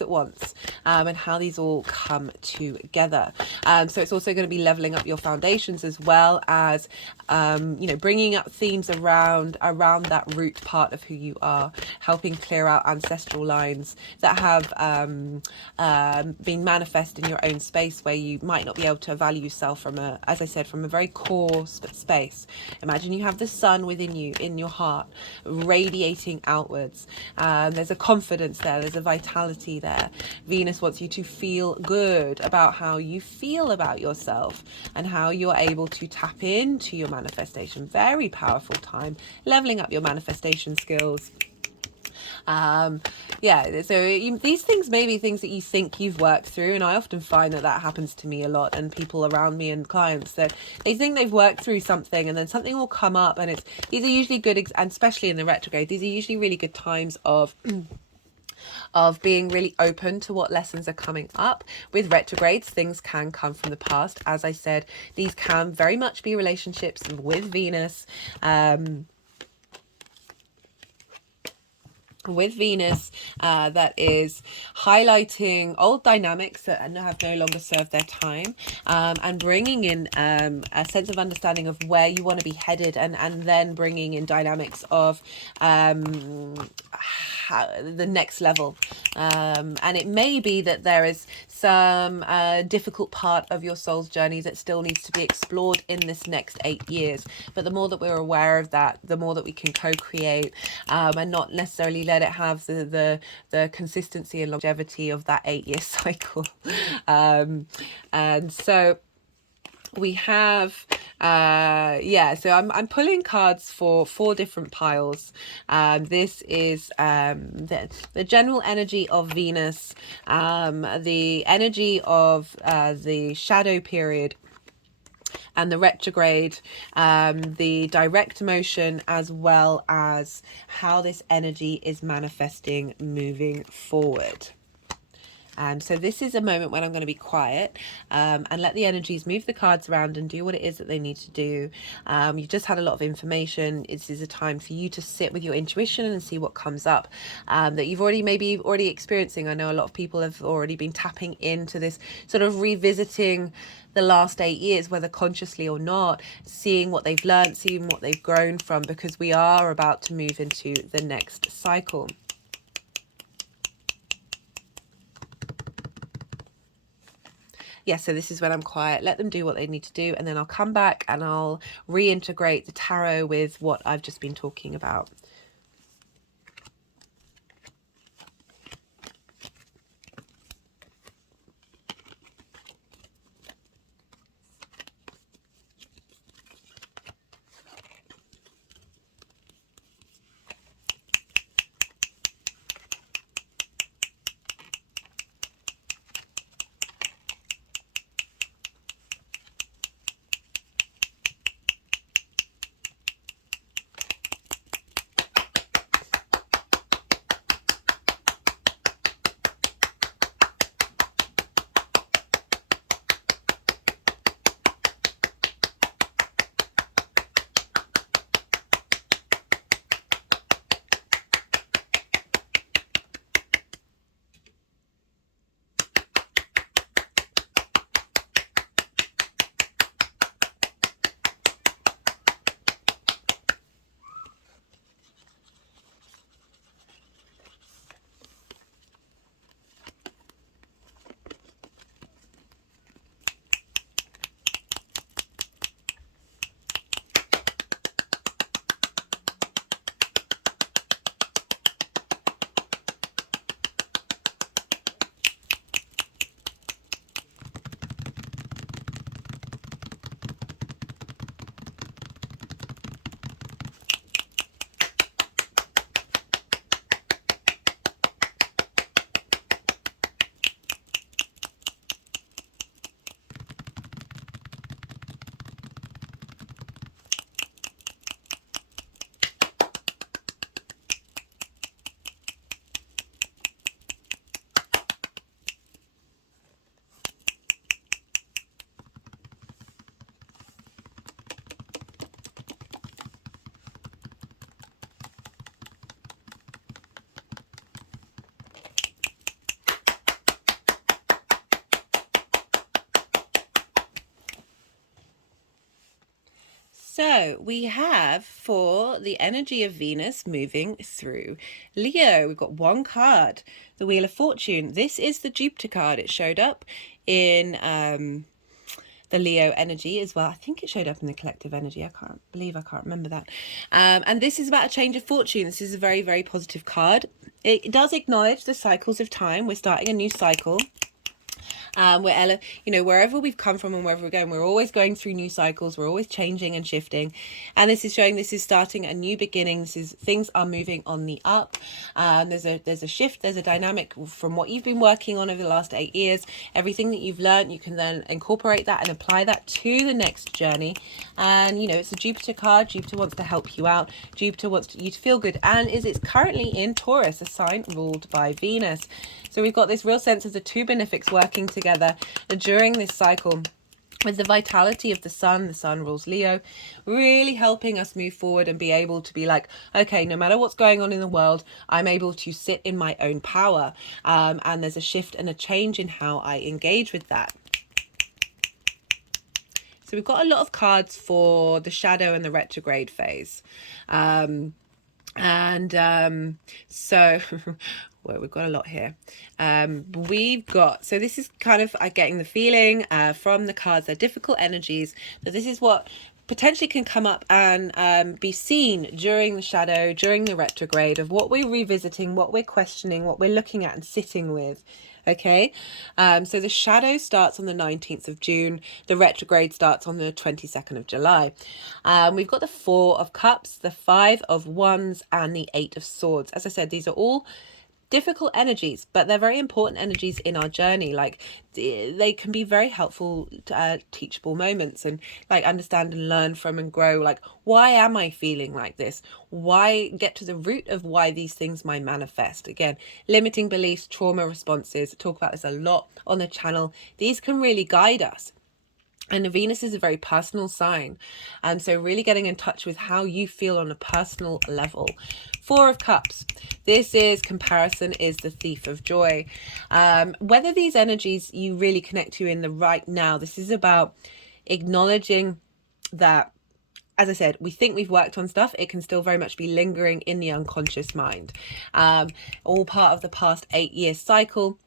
at once, and how these all come together. So it's also going to be leveling up your foundations, as well as you know, bringing up themes around that root part of who you are, helping clear out ancestral lines that have been manifest in your own space, where you might not be able to value yourself from a, as I said, from a very core space. Imagine you have the sun within you, in your heart, radiating outwards. There's a confidence there, there's a vitality there. Venus wants you to feel good about how you feel about yourself and how you're able to tap into your manifestation. Very powerful time, leveling up your manifestation skills. Yeah, so these things may be things that you think you've worked through, and I often find that happens to me a lot, and people around me and clients, that they think they've worked through something, and then something will come up, and these are usually good, and especially in the retrograde, these are usually really good times of being really open to what lessons are coming up. With retrogrades, things can come from the past. As I said, these can very much be relationships with Venus. That is highlighting old dynamics that have no longer served their time, and bringing in a sense of understanding of where you want to be headed, and then bringing in dynamics of the next level. And it may be that there is some difficult part of your soul's journey that still needs to be explored in this next 8 years, but the more that we're aware of that, the more that we can co-create, and not necessarily let it have the consistency and longevity of that 8-year cycle. And so we have so I'm pulling cards for 4 different piles. This is the general energy of Venus, the energy of the shadow period, and the retrograde, the direct motion, as well as how this energy is manifesting moving forward. So this is a moment when I'm going to be quiet and let the energies move the cards around and do what it is that they need to do. You've just had a lot of information. This is a time for you to sit with your intuition and see what comes up that you've already experiencing. I know a lot of people have already been tapping into this sort of revisiting the last 8 years, whether consciously or not, seeing what they've learned, seeing what they've grown from, because we are about to move into the next cycle. Yeah, so this is when I'm quiet. Let them do what they need to do, and then I'll come back and I'll reintegrate the tarot with what I've just been talking about. So we have, for the energy of Venus moving through Leo, we've got one card, the Wheel of Fortune. This is the Jupiter card. It showed up in the Leo energy as well. I think it showed up in the collective energy. I can't remember that. And this is about a change of fortune. This is a very, very positive card. It does acknowledge the cycles of time. We're starting a new cycle. Wherever we've come from and wherever we're going, we're always going through new cycles. We're always changing and shifting, and this is showing this is starting a new beginning. Things are moving on the up. There's a shift. There's a dynamic from what you've been working on over the last 8 years. Everything that you've learned, you can then incorporate that and apply that to the next journey. And it's a Jupiter card. Jupiter wants to help you out. Jupiter wants you to feel good, and it's currently in Taurus, a sign ruled by Venus. So we've got this real sense of the two benefics working together during this cycle, with the vitality of the sun rules Leo, really helping us move forward and be able to be like, okay, no matter what's going on in the world, I'm able to sit in my own power. And there's a shift and a change in how I engage with that. So we've got a lot of cards for the shadow and the retrograde phase. So well, we've got a lot here. So this is kind of getting the feeling from the cards, they're difficult energies, that this is what potentially can come up and be seen during the shadow, during the retrograde, of what we're revisiting, what we're questioning, what we're looking at and sitting with. Okay, so the shadow starts on the 19th of June. The retrograde starts on the 22nd of July. We've got the 4 of Cups, the 5 of Wands, and the 8 of Swords. As I said, these are all difficult energies, but they're very important energies in our journey. Like they can be very helpful, teachable moments, and like understand and learn from and grow. Like, why am I feeling like this? Why get to the root of why these things might manifest? Again, limiting beliefs, trauma responses. I talk about this a lot on the channel. These can really guide us. And Venus is a very personal sign. And so really getting in touch with how you feel on a personal level. Four of Cups. This is comparison is the thief of joy. Whether these energies you really connect to in the right now, this is about acknowledging that, as I said, we think we've worked on stuff. It can still very much be lingering in the unconscious mind. All part of the past 8-year cycle.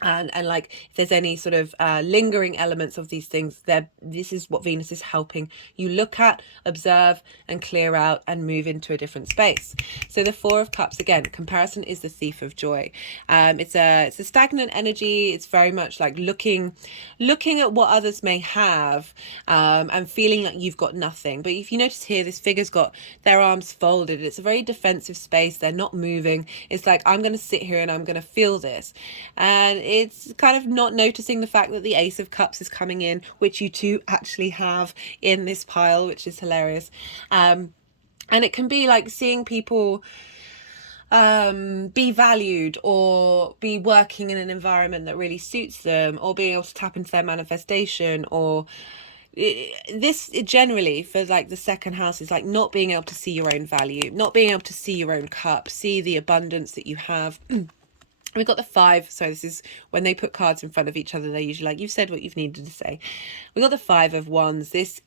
And like if there's any sort of lingering elements of these things, this is what Venus is helping you look at, observe, and clear out and move into a different space. So the Four of Cups, again, comparison is the thief of joy. It's a stagnant energy. It's very much like looking at what others may have, and feeling like you've got nothing. But if you notice here, this figure's got their arms folded. It's a very defensive space. They're not moving. It's like, I'm going to sit here and I'm going to feel this. And it's kind of not noticing the fact that the Ace of Cups is coming in, which you two actually have in this pile, which is hilarious. And it can be like seeing people be valued or be working in an environment that really suits them, or being able to tap into their manifestation, or this generally for like the second house is like not being able to see your own value, not being able to see your own cup, see the abundance that you have. We've got the 5, so this is when they put cards in front of each other, they're usually like, you've said what you've needed to say. We got the 5 of Wands. There's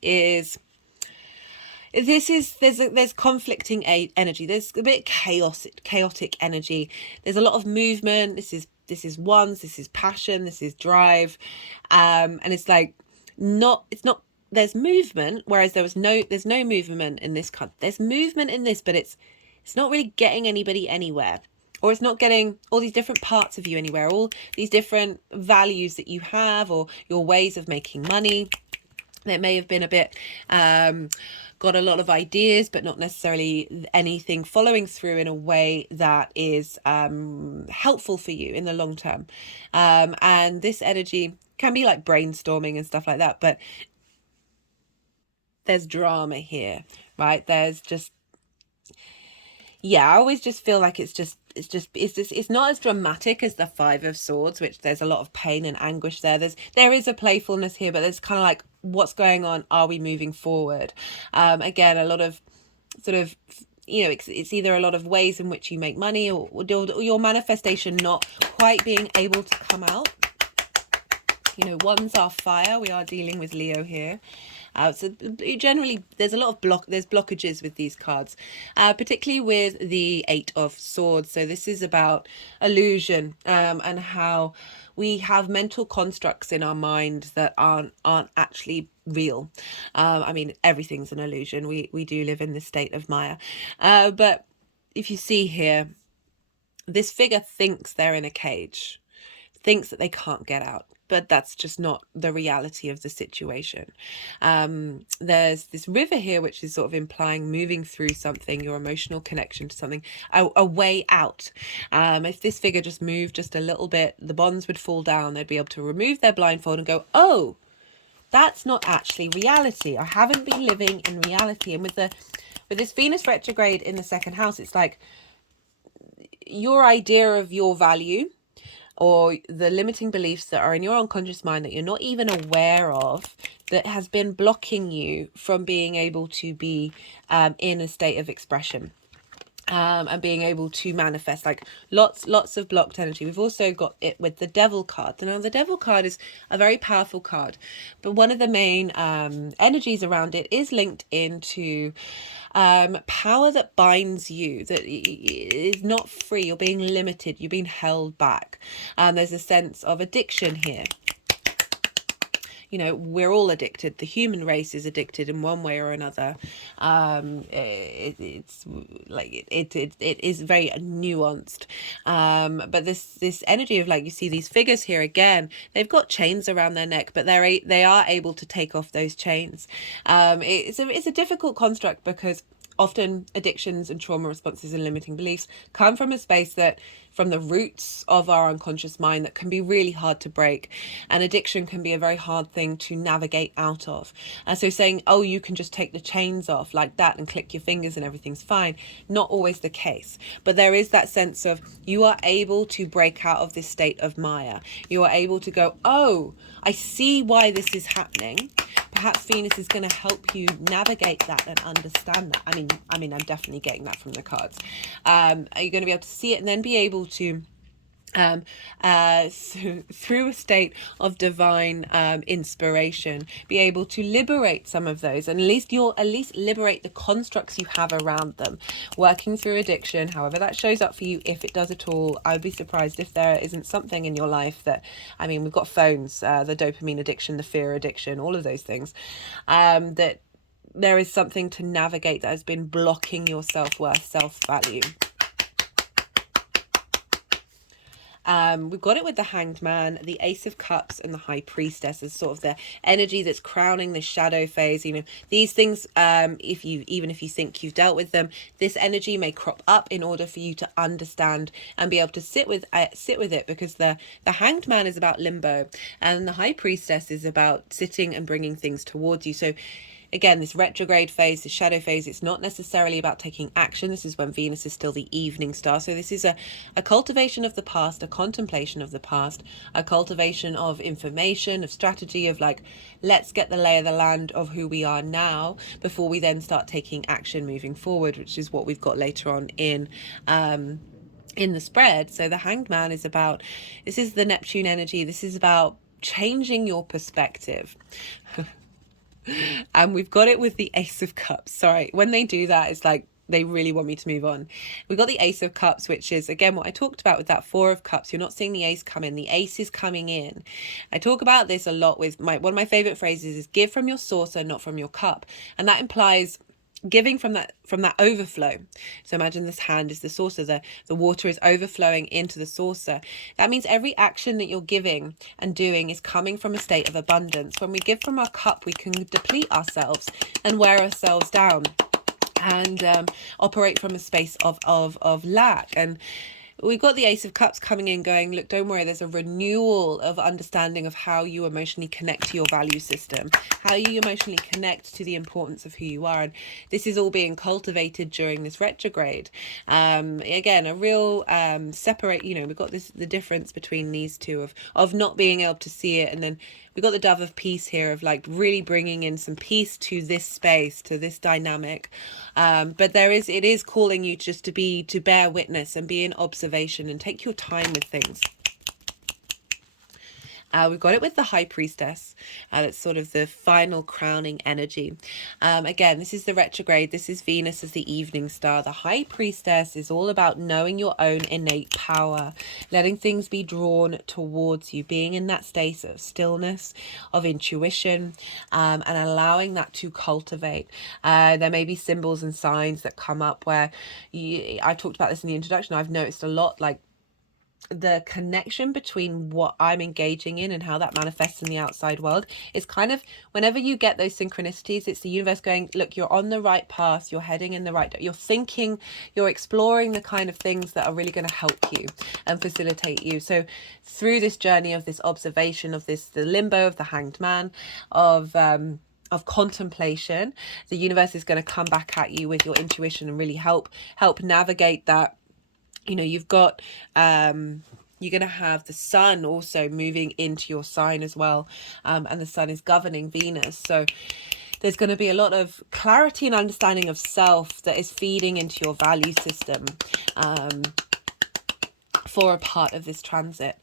conflicting energy. There's a bit chaotic energy. There's a lot of movement. This is Wands. This is passion. This is drive, and it's like there's movement, whereas there's no movement in this card. There's movement in this, but it's not really getting anybody anywhere. Or it's not getting all these different parts of you anywhere, all these different values that you have, or your ways of making money. That may have been a bit, got a lot of ideas, but not necessarily anything following through in a way that is helpful for you in the long term. And this energy can be like brainstorming and stuff like that, but there's drama here, right? There's just, yeah, I always just feel like it's not as dramatic as the 5 of Swords, which there's a lot of pain and anguish there. There is a playfulness here, but there's kind of like, what's going on? Are we moving forward? Again, a lot of sort of, it's either a lot of ways in which you make money, or your manifestation not quite being able to come out. Wands are fire. We are dealing with Leo here. So generally, there's a lot of there's blockages with these cards, particularly with the 8 of Swords. So this is about illusion, and how we have mental constructs in our mind that aren't actually real. I mean, everything's an illusion. We do live in this state of Maya. But if you see here, this figure thinks they're in a cage, thinks that they can't get out. But that's just not the reality of the situation. There's this river here, which is sort of implying moving through something, your emotional connection to something, a way out. If this figure just moved just a little bit, the bonds would fall down. They'd be able to remove their blindfold and go, oh, that's not actually reality. I haven't been living in reality. And with this Venus retrograde in the second house, it's like your idea of your value, or the limiting beliefs that are in your unconscious mind that you're not even aware of, that has been blocking you from being able to be in a state of expression, and being able to manifest, like lots of blocked energy. We've also got it with the Devil card. Now the Devil card is a very powerful card, but one of the main energies around it is linked into power that binds you, that is not free. You're being limited, you're being held back. There's a sense of addiction here. We're all addicted. The human race is addicted in one way or another. It's like it is very nuanced. But this energy of, like, you see these figures here again, they've got chains around their neck, but they are able to take off those chains. It's a difficult construct, because often addictions and trauma responses and limiting beliefs come from a space that, from the roots of our unconscious mind, that can be really hard to break. And addiction can be a very hard thing to navigate out of. And so saying, oh, you can just take the chains off like that and click your fingers and everything's fine, not always the case. But there is that sense of you are able to break out of this state of Maya. You are able to go, oh, I see why this is happening. Perhaps Venus is going to help you navigate that and understand that. I mean, I'm definitely getting that from the cards. Are you going to be able to see it and then be able to, through a state of divine inspiration, be able to liberate some of those, and at least liberate the constructs you have around them. Working through addiction, however that shows up for you, if it does at all, I would be surprised if there isn't something in your life that, I mean, we've got phones, the dopamine addiction, the fear addiction, all of those things, that there is something to navigate that has been blocking your self-worth, self-value. We've got it with the Hanged Man, the Ace of Cups, and the High Priestess as sort of the energy that's crowning the shadow phase. You know, these things, even if you think you've dealt with them, this energy may crop up in order for you to understand and be able to sit with it, because the Hanged Man is about limbo, and the High Priestess is about sitting and bringing things towards you. So again, this retrograde phase, the shadow phase, it's not necessarily about taking action. This is when Venus is still the evening star. So this is a cultivation of the past, a contemplation of the past, a cultivation of information, of strategy, of like, let's get the lay of the land of who we are now before we then start taking action moving forward, which is what we've got later on in the spread. So the Hanged Man is about, this is the Neptune energy. This is about changing your perspective. And we've got it with the Ace of Cups. Sorry, when they do that, it's like they really want me to move on. We've got the Ace of Cups, which is, again, what I talked about with that Four of Cups. You're not seeing the ace come in. The ace is coming in. I talk about this a lot with one of my favorite phrases is give from your saucer, not from your cup. And that implies giving from that overflow. So imagine this hand is the saucer, the water is overflowing into the saucer. That means every action that you're giving and doing is coming from a state of abundance. When we give from our cup, we can deplete ourselves and wear ourselves down and operate from a space of lack. And we've got the Ace of Cups coming in going, look, don't worry, there's a renewal of understanding of how you emotionally connect to your value system, how you emotionally connect to the importance of who you are. And this is all being cultivated during this retrograde. Again, a real separate, you know, we've got the difference between these two of not being able to see it. And then we've got the Dove of Peace here of like really bringing in some peace to this space, to this dynamic. But it is calling you just to bear witness and be in observation and take your time with things. We've got it with the High Priestess. That's sort of the final crowning energy. Again, this is the retrograde. This is Venus as the evening star. The High Priestess is all about knowing your own innate power, letting things be drawn towards you, being in that state of stillness, of intuition, and allowing that to cultivate. There may be symbols and signs that come up where I talked about this in the introduction. I've noticed a lot, like, the connection between what I'm engaging in and how that manifests in the outside world is kind of, whenever you get those synchronicities, it's the universe going, look, you're on the right path, you're heading in the right, you're thinking, you're exploring the kind of things that are really going to help you and facilitate you. So through this journey of this observation of the limbo of the Hanged Man, of contemplation, the universe is going to come back at you with your intuition and really help navigate that. You know, you've got, you're going to have the sun also moving into your sign as well. And the sun is governing Venus. So there's going to be a lot of clarity and understanding of self that is feeding into your value system for a part of this transit.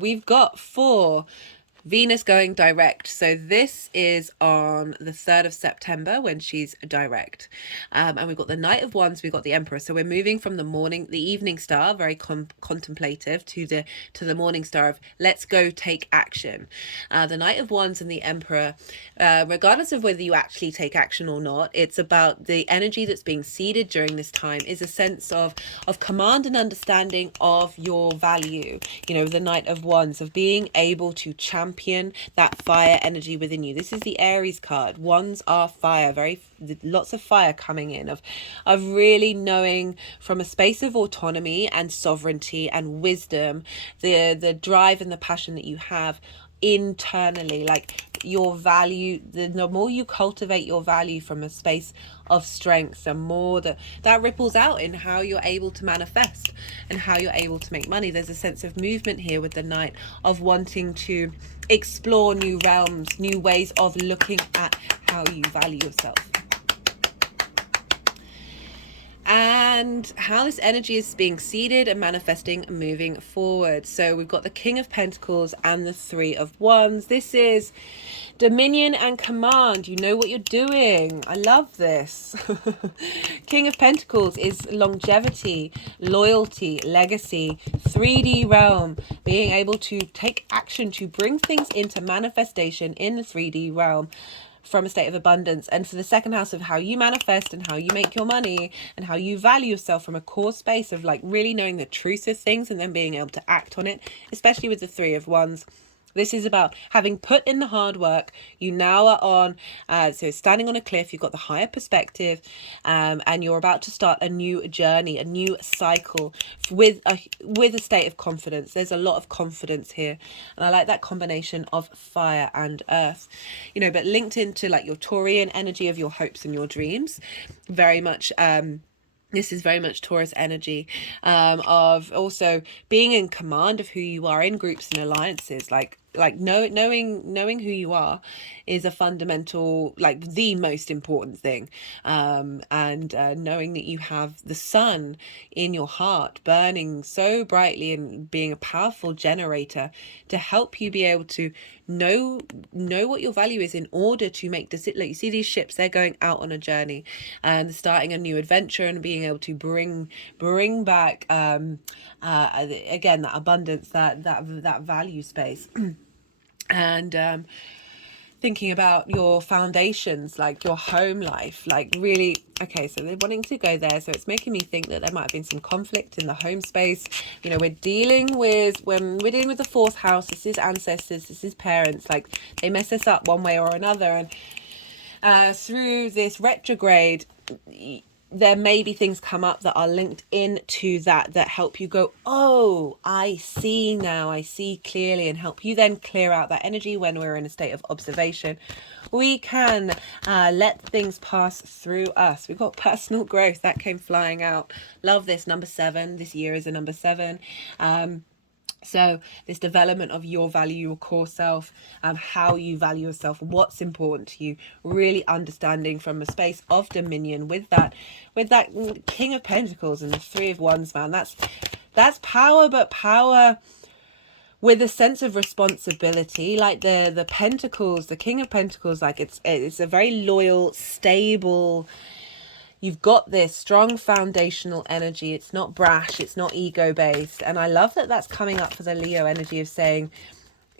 We've got Venus going direct. So this is on the 3rd of September when she's direct. And we've got the Knight of Wands, we've got the Emperor. So we're moving from the evening star, very contemplative, to the morning star of let's go take action. The Knight of Wands and the Emperor, regardless of whether you actually take action or not, it's about the energy that's being seeded during this time is a sense of command and understanding of your value. You know, the Knight of Wands, of being able to champion champion that fire energy within you. This is the Aries card. Wands are fire, lots of fire coming in, of really knowing from a space of autonomy and sovereignty and wisdom, the drive and the passion that you have internally, like your value. The more you cultivate your value from a space of strength, the more that ripples out in how you're able to manifest and how you're able to make money. There's a sense of movement here with the Knight, of wanting to explore new realms, new ways of looking at how you value yourself, and how this energy is being seeded and manifesting moving forward. So we've got the King of Pentacles and the Three of Wands. This is dominion and command. You know what you're doing. I love this. King of Pentacles is longevity, loyalty, legacy, 3D realm, being able to take action to bring things into manifestation in the 3D realm from a state of abundance. And for the second house, of how you manifest and how you make your money and how you value yourself from a core space of like really knowing the truth of things and then being able to act on it, especially with the Three of Wands. This is about having put in the hard work. You now are on, so standing on a cliff, you've got the higher perspective, and you're about to start a new journey, a new cycle with a state of confidence. There's a lot of confidence here. And I like that combination of fire and earth, you know, but linked into like your Taurian energy of your hopes and your dreams. Very much, this is very much Taurus energy, of also being in command of who you are in groups and alliances. Knowing who you are is a fundamental, like the most important thing. And knowing that you have the sun in your heart burning so brightly and being a powerful generator to help you be able to know what your value is in order to make decisions. Like you see these ships, they're going out on a journey and starting a new adventure and being able to bring back again that abundance, that value space. And thinking about your foundations, like your home life, like really, okay, so they're wanting to go there. So it's making me think that there might have been some conflict in the home space. You know, when we're dealing with the fourth house, this is ancestors, this is parents, like they mess us up one way or another. And through this retrograde, there may be things come up that are linked into that help you go, oh, I see now, I see clearly, and help you then clear out that energy. When we're in a state of observation, we can let things pass through us. We've got personal growth that came flying out. Love this number 7. This year is a number 7. So this development of your value, your core self, how you value yourself, what's important to you, really understanding from a space of dominion with that King of Pentacles and the Three of Wands, man. That's power, but power with a sense of responsibility. Like the Pentacles, the King of Pentacles, like it's a very loyal, stable. You've got this strong foundational energy. It's not brash. It's not ego-based. And I love that that's coming up for the Leo energy of saying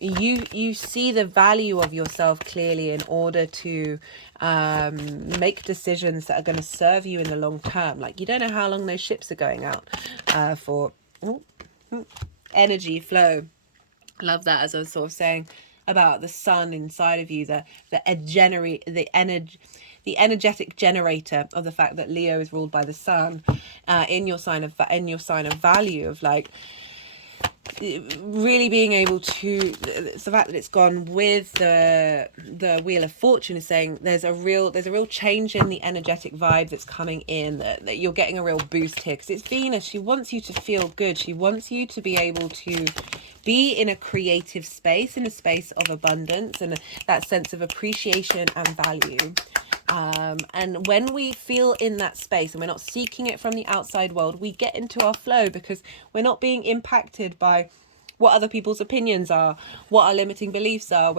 you see the value of yourself clearly in order to make decisions that are going to serve you in the long term. Like you don't know how long those ships are going out for. Energy flow. Love that, as I was sort of saying about the sun inside of you, the energetic generator of the fact that Leo is ruled by the sun in your sign of value, of like really being able to, it's the fact that it's gone with the Wheel of Fortune is saying there's a real change in the energetic vibe that's coming in, that you're getting a real boost here, because it's Venus. She wants you to feel good. She wants you to be able to be in a creative space, in a space of abundance and that sense of appreciation and value. And when we feel in that space and we're not seeking it from the outside world, we get into our flow because we're not being impacted by what other people's opinions are, what our limiting beliefs are.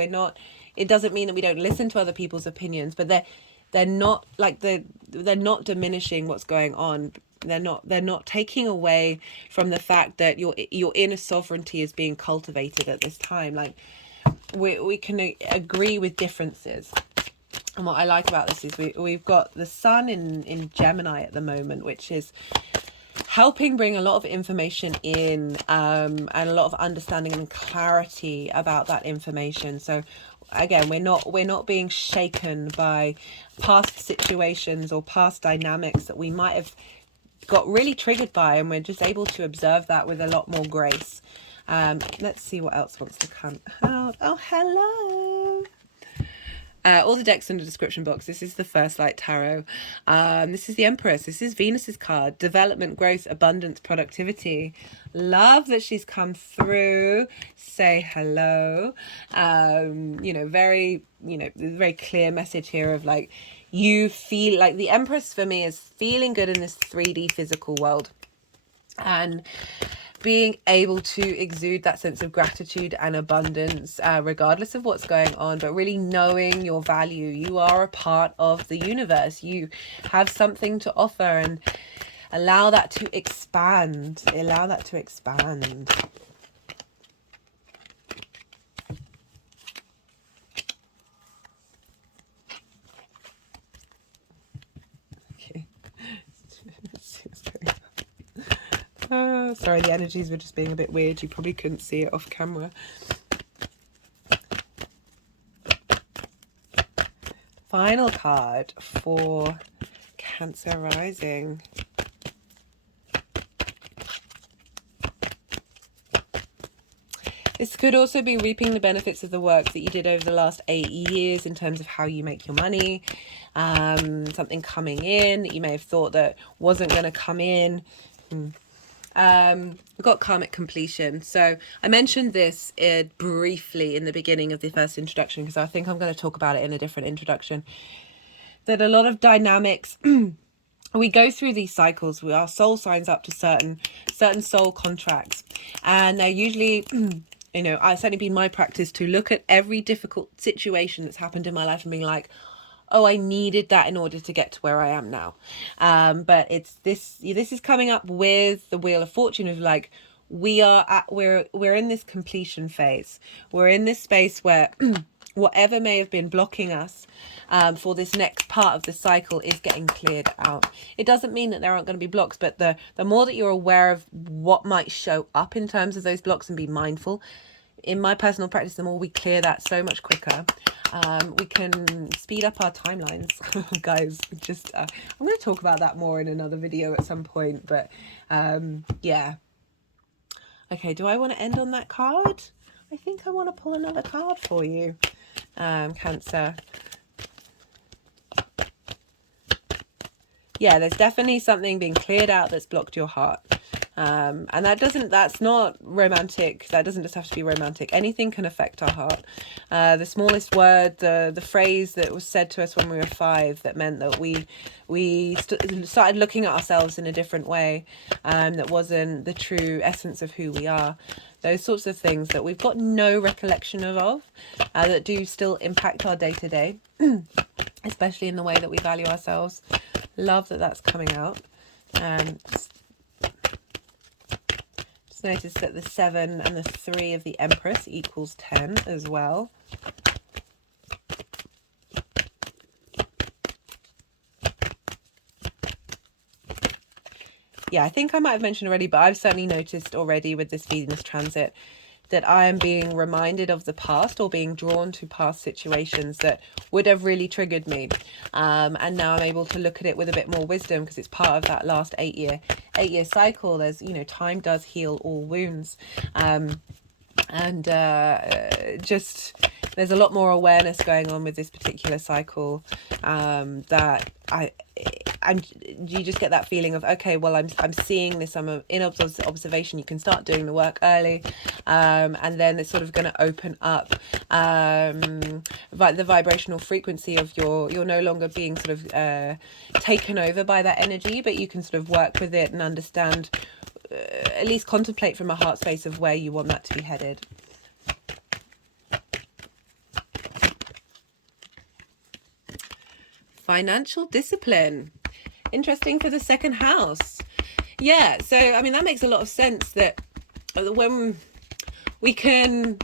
It doesn't mean that we don't listen to other people's opinions, but they're not not diminishing what's going on. They're not taking away from the fact that your inner sovereignty is being cultivated at this time. Like we can agree with differences. And what I like about this is we've got the sun in Gemini at the moment, which is helping bring a lot of information in, and a lot of understanding and clarity about that information. So again, we're not being shaken by past situations or past dynamics that we might have got really triggered by, and we're just able to observe that with a lot more grace. Let's see what else wants to come out. Oh, hello. All the decks in the description box. This is the First Light Tarot. This is the Empress. This is Venus's card. Development, growth, abundance, productivity. Love that she's come through. Say hello. Very clear message here of like, you feel like the Empress for me is feeling good in this 3D physical world. And being able to exude that sense of gratitude and abundance, regardless of what's going on, but really knowing your value. You are a part of the universe. You have something to offer, and allow that to expand. Allow that to expand. Okay. Sorry, the energies were just being a bit weird. You probably couldn't see it off camera. Final card for Cancer rising. This could also be reaping the benefits of the work that you did over the last 8 years in terms of how you make your money. Something coming in that you may have thought that wasn't going to come in. We've got karmic completion. So I mentioned this briefly in the beginning of the first introduction, because I think I'm going to talk about it in a different introduction. That a lot of dynamics, we go through these cycles. Our soul signs up to certain soul contracts, and they're usually, it's certainly been my practice to look at every difficult situation that's happened in my life and being like, oh, I needed that in order to get to where I am now. But it's this is coming up with the Wheel of Fortune of like, we're in this completion phase. We're in this space where whatever may have been blocking us for this next part of the cycle is getting cleared out. It doesn't mean that there aren't going to be blocks, but the more that you're aware of what might show up in terms of those blocks and be mindful, in my personal practice, the more we clear that, so much quicker. We can speed up our timelines, guys. I'm going to talk about that more in another video at some point, but yeah. Okay, do I want to end on that card? I think I want to pull another card for you, Cancer. Yeah, there's definitely something being cleared out that's blocked your heart. And that's not romantic. That doesn't just have to be romantic. Anything can affect our heart. The smallest word, the phrase that was said to us when we were 5 that meant that we started looking at ourselves in a different way, that wasn't the true essence of who we are. Those sorts of things that we've got no recollection of, that do still impact our day-to-day, especially in the way that we value ourselves. Love that that's coming out. Just notice that the 7 and the 3 of the Empress equals 10 as well. Yeah, I think I might have mentioned already, but I've certainly noticed already with this Venus transit that I am being reminded of the past, or being drawn to past situations that would have really triggered me. And now I'm able to look at it with a bit more wisdom, because it's part of that last 8 year cycle. There's, time does heal all wounds. Just there's a lot more awareness going on with this particular cycle, that you just get that feeling of, okay, well, I'm seeing this, I'm in observation. You can start doing the work early, and then it's sort of going to open up the vibrational frequency of you're no longer being sort of taken over by that energy, but you can sort of work with it and understand, at least contemplate from a heart space of where you want that to be headed. Financial discipline. Interesting for the second house. Yeah, so I mean, that makes a lot of sense, that when we can,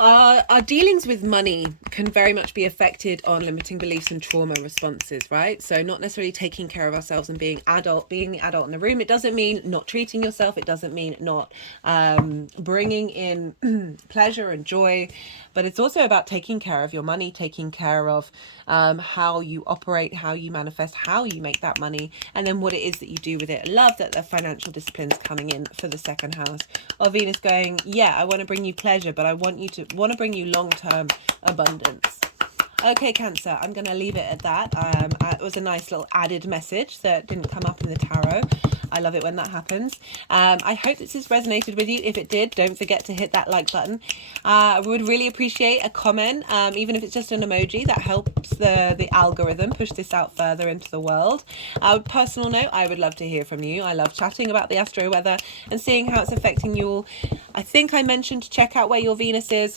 our dealings with money can very much be affected on limiting beliefs and trauma responses, right? So not necessarily taking care of ourselves and being the adult in the room. It doesn't mean not treating yourself. It doesn't mean not bringing in pleasure and joy, but it's also about taking care of your money, taking care of how you operate, how you manifest, how you make that money, and then what it is that you do with it. I love that the financial discipline's coming in for the second house of Venus going, yeah, I want to bring you pleasure, but I want to bring you long-term abundance. Okay, Cancer, I'm going to leave it at that. It was a nice little added message that didn't come up in the tarot. I love it when that happens. I hope this has resonated with you. If it did, don't forget to hit that like button. I would really appreciate a comment, even if it's just an emoji. That helps the algorithm push this out further into the world. Personal note, I would love to hear from you. I love chatting about the astro weather and seeing how it's affecting you all. I think I mentioned to check out where your Venus is.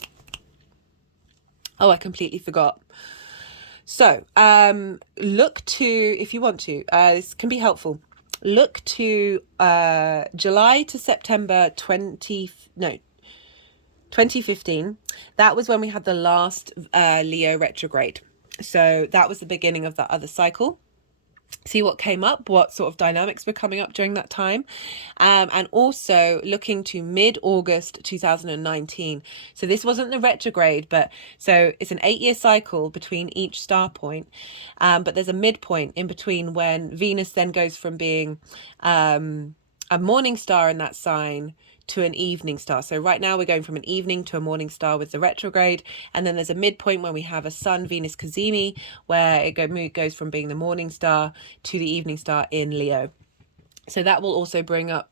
Oh, I completely forgot. So look to, if you want to, this can be helpful. Look to July to September 2015. That was when we had the last Leo retrograde. So that was the beginning of that other cycle. See what came up, what sort of dynamics were coming up during that time, and also looking to mid-August 2019. So this wasn't the retrograde, but so it's an 8-year cycle between each star point, but there's a midpoint in between when Venus then goes from being a morning star in that sign to an evening star. So right now we're going from an evening to a morning star with the retrograde, and then there's a midpoint when we have a Sun Venus Cazimi, where it goes from being the morning star to the evening star in Leo. So that will also bring up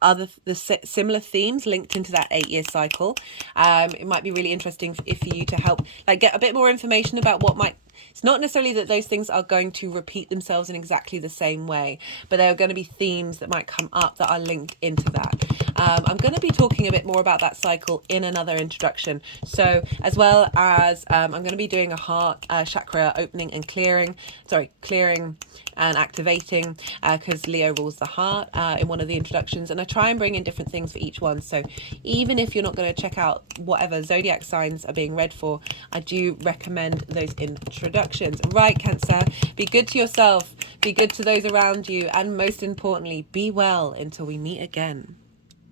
similar themes linked into that 8-year cycle. It might be really interesting for you to help get a bit more information about what might. It's not necessarily that those things are going to repeat themselves in exactly the same way, but there are going to be themes that might come up that are linked into that. I'm going to be talking a bit more about that cycle in another introduction. So as well as I'm going to be doing a heart chakra opening and clearing and activating, because Leo rules the heart in one of the introductions, and I try and bring in different things for each one. So even if you're not going to check out whatever zodiac signs are being read for, I do recommend those introductions. Right, Cancer, be good to yourself, be good to those around you, and most importantly, be well until we meet again.